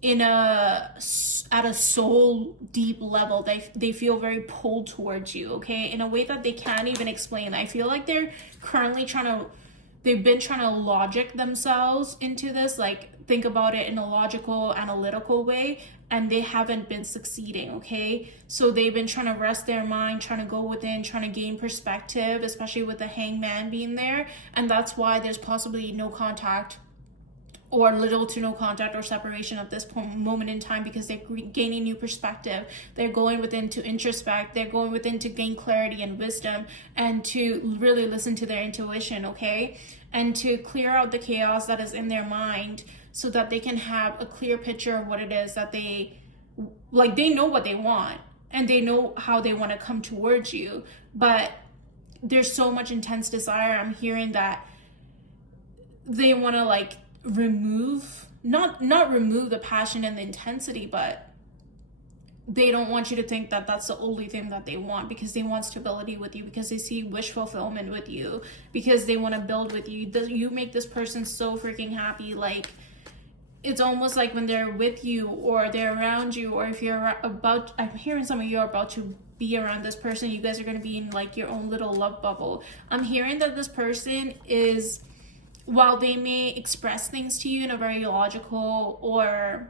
at a soul deep level. They feel very pulled towards you, okay, in a way that they can't even explain. I feel like they've been trying to logic themselves into this, like think about it in a logical, analytical way, and they haven't been succeeding, okay? So they've been trying to rest their mind, trying to go within, trying to gain perspective, especially with the Hangman being there. And that's why there's possibly no contact or little to no contact or separation at this moment in time, because they're gaining new perspective. They're going within to introspect. They're going within to gain clarity and wisdom, and to really listen to their intuition, okay? And to clear out the chaos that is in their mind, so that they can have a clear picture of what it is that they know what they want, and they know how they want to come towards you. But there's so much intense desire. I'm hearing that they want to like remove, not remove the passion and the intensity, but they don't want you to think that that's the only thing that they want, because they want stability with you, because they see wish fulfillment with you, because they want to build with you. You make this person so freaking happy. Like, it's almost like when they're with you, or they're around you, or if you're about, I'm hearing some of you are about to be around this person, you guys are going to be in like your own little love bubble. I'm hearing that this person is, while they may express things to you in a very logical or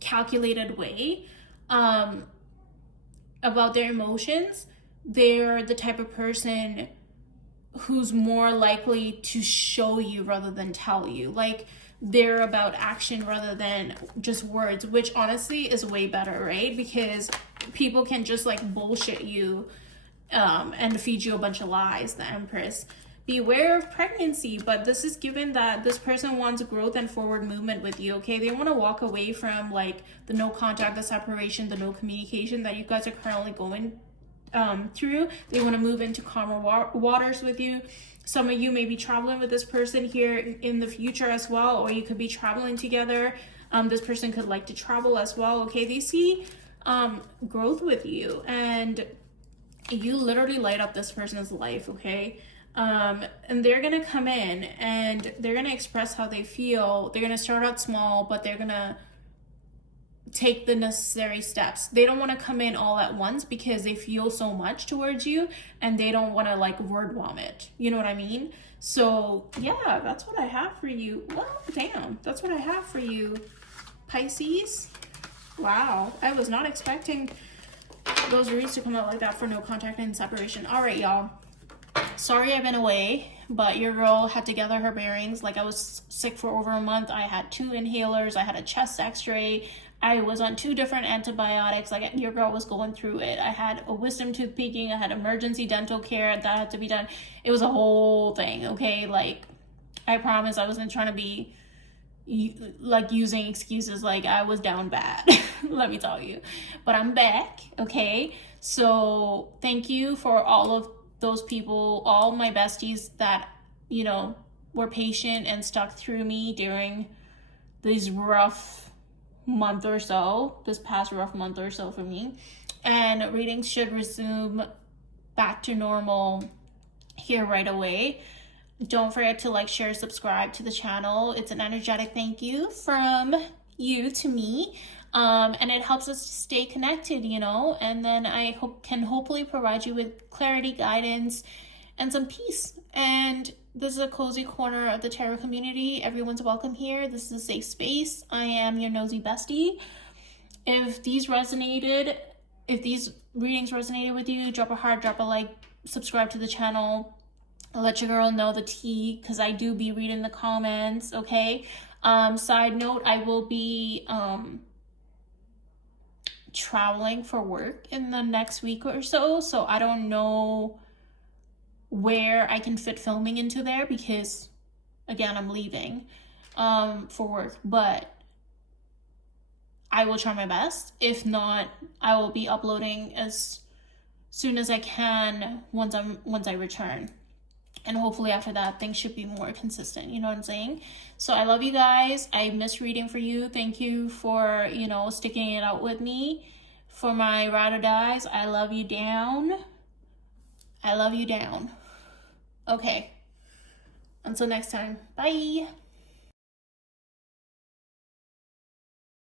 calculated way, about their emotions, they're the type of person who's more likely to show you rather than tell you. Like, they're about action rather than just words, which honestly is way better, right? Because people can just like bullshit you and feed you a bunch of lies, the Empress. Beware of pregnancy, but this is given that this person wants growth and forward movement with you, okay? They want to walk away from like the no contact, the separation, the no communication that you guys are currently going through. They want to move into calmer waters with you. Some of you may be traveling with this person here in the future as well, or you could be traveling together. This person could like to travel as well, okay? They see growth with you, and you literally light up this person's life, okay? And they're gonna come in and they're gonna express how they feel. They're gonna start out small, but they're gonna take the necessary steps. They don't want to come in all at once because they feel so much towards you, and they don't want to like word vomit. You know what I mean? So yeah, that's what I have for you. Well, damn, that's what I have for you, Pisces. Wow, I was not expecting those reads to come out like that for no contact and separation. All right, y'all. Sorry I've been away, but your girl had to gather her bearings. Like, I was sick for over a month. I had 2 inhalers. I had a chest x-ray. I was on 2 different antibiotics. Like, your girl was going through it. I had a wisdom tooth peeking. I had emergency dental care that had to be done. It was a whole thing, okay? Like, I promise I wasn't trying to be like using excuses. Like, I was down bad. Let me tell you. But I'm back, okay? So thank you for all of those people, all my besties that, you know, were patient and stuck through me during these rough month or so, this past rough month or so for me. And readings should resume back to normal here right away. Don't forget to like, share, subscribe to the channel. It's an energetic thank you from you to me. And it helps us to stay connected, you know, and then I can hopefully provide you with clarity, guidance, and some peace. And this is a cozy corner of the tarot community. Everyone's welcome here. This is a safe space. I am your nosy bestie. If these readings resonated with you, drop a heart, drop a like, subscribe to the channel. Let your girl know the tea, because I do be reading the comments, okay? Side note, I will be traveling for work in the next week or so, so I don't know where I can fit filming into there, because again, I'm leaving for work, but I will try my best. If not, I will be uploading as soon as I can once I return. And hopefully after that, things should be more consistent. You know what I'm saying? So I love you guys. I miss reading for you. Thank you for, you know, sticking it out with me. For my ride or dies, I love you down. I love you down. Okay. Until next time. Bye.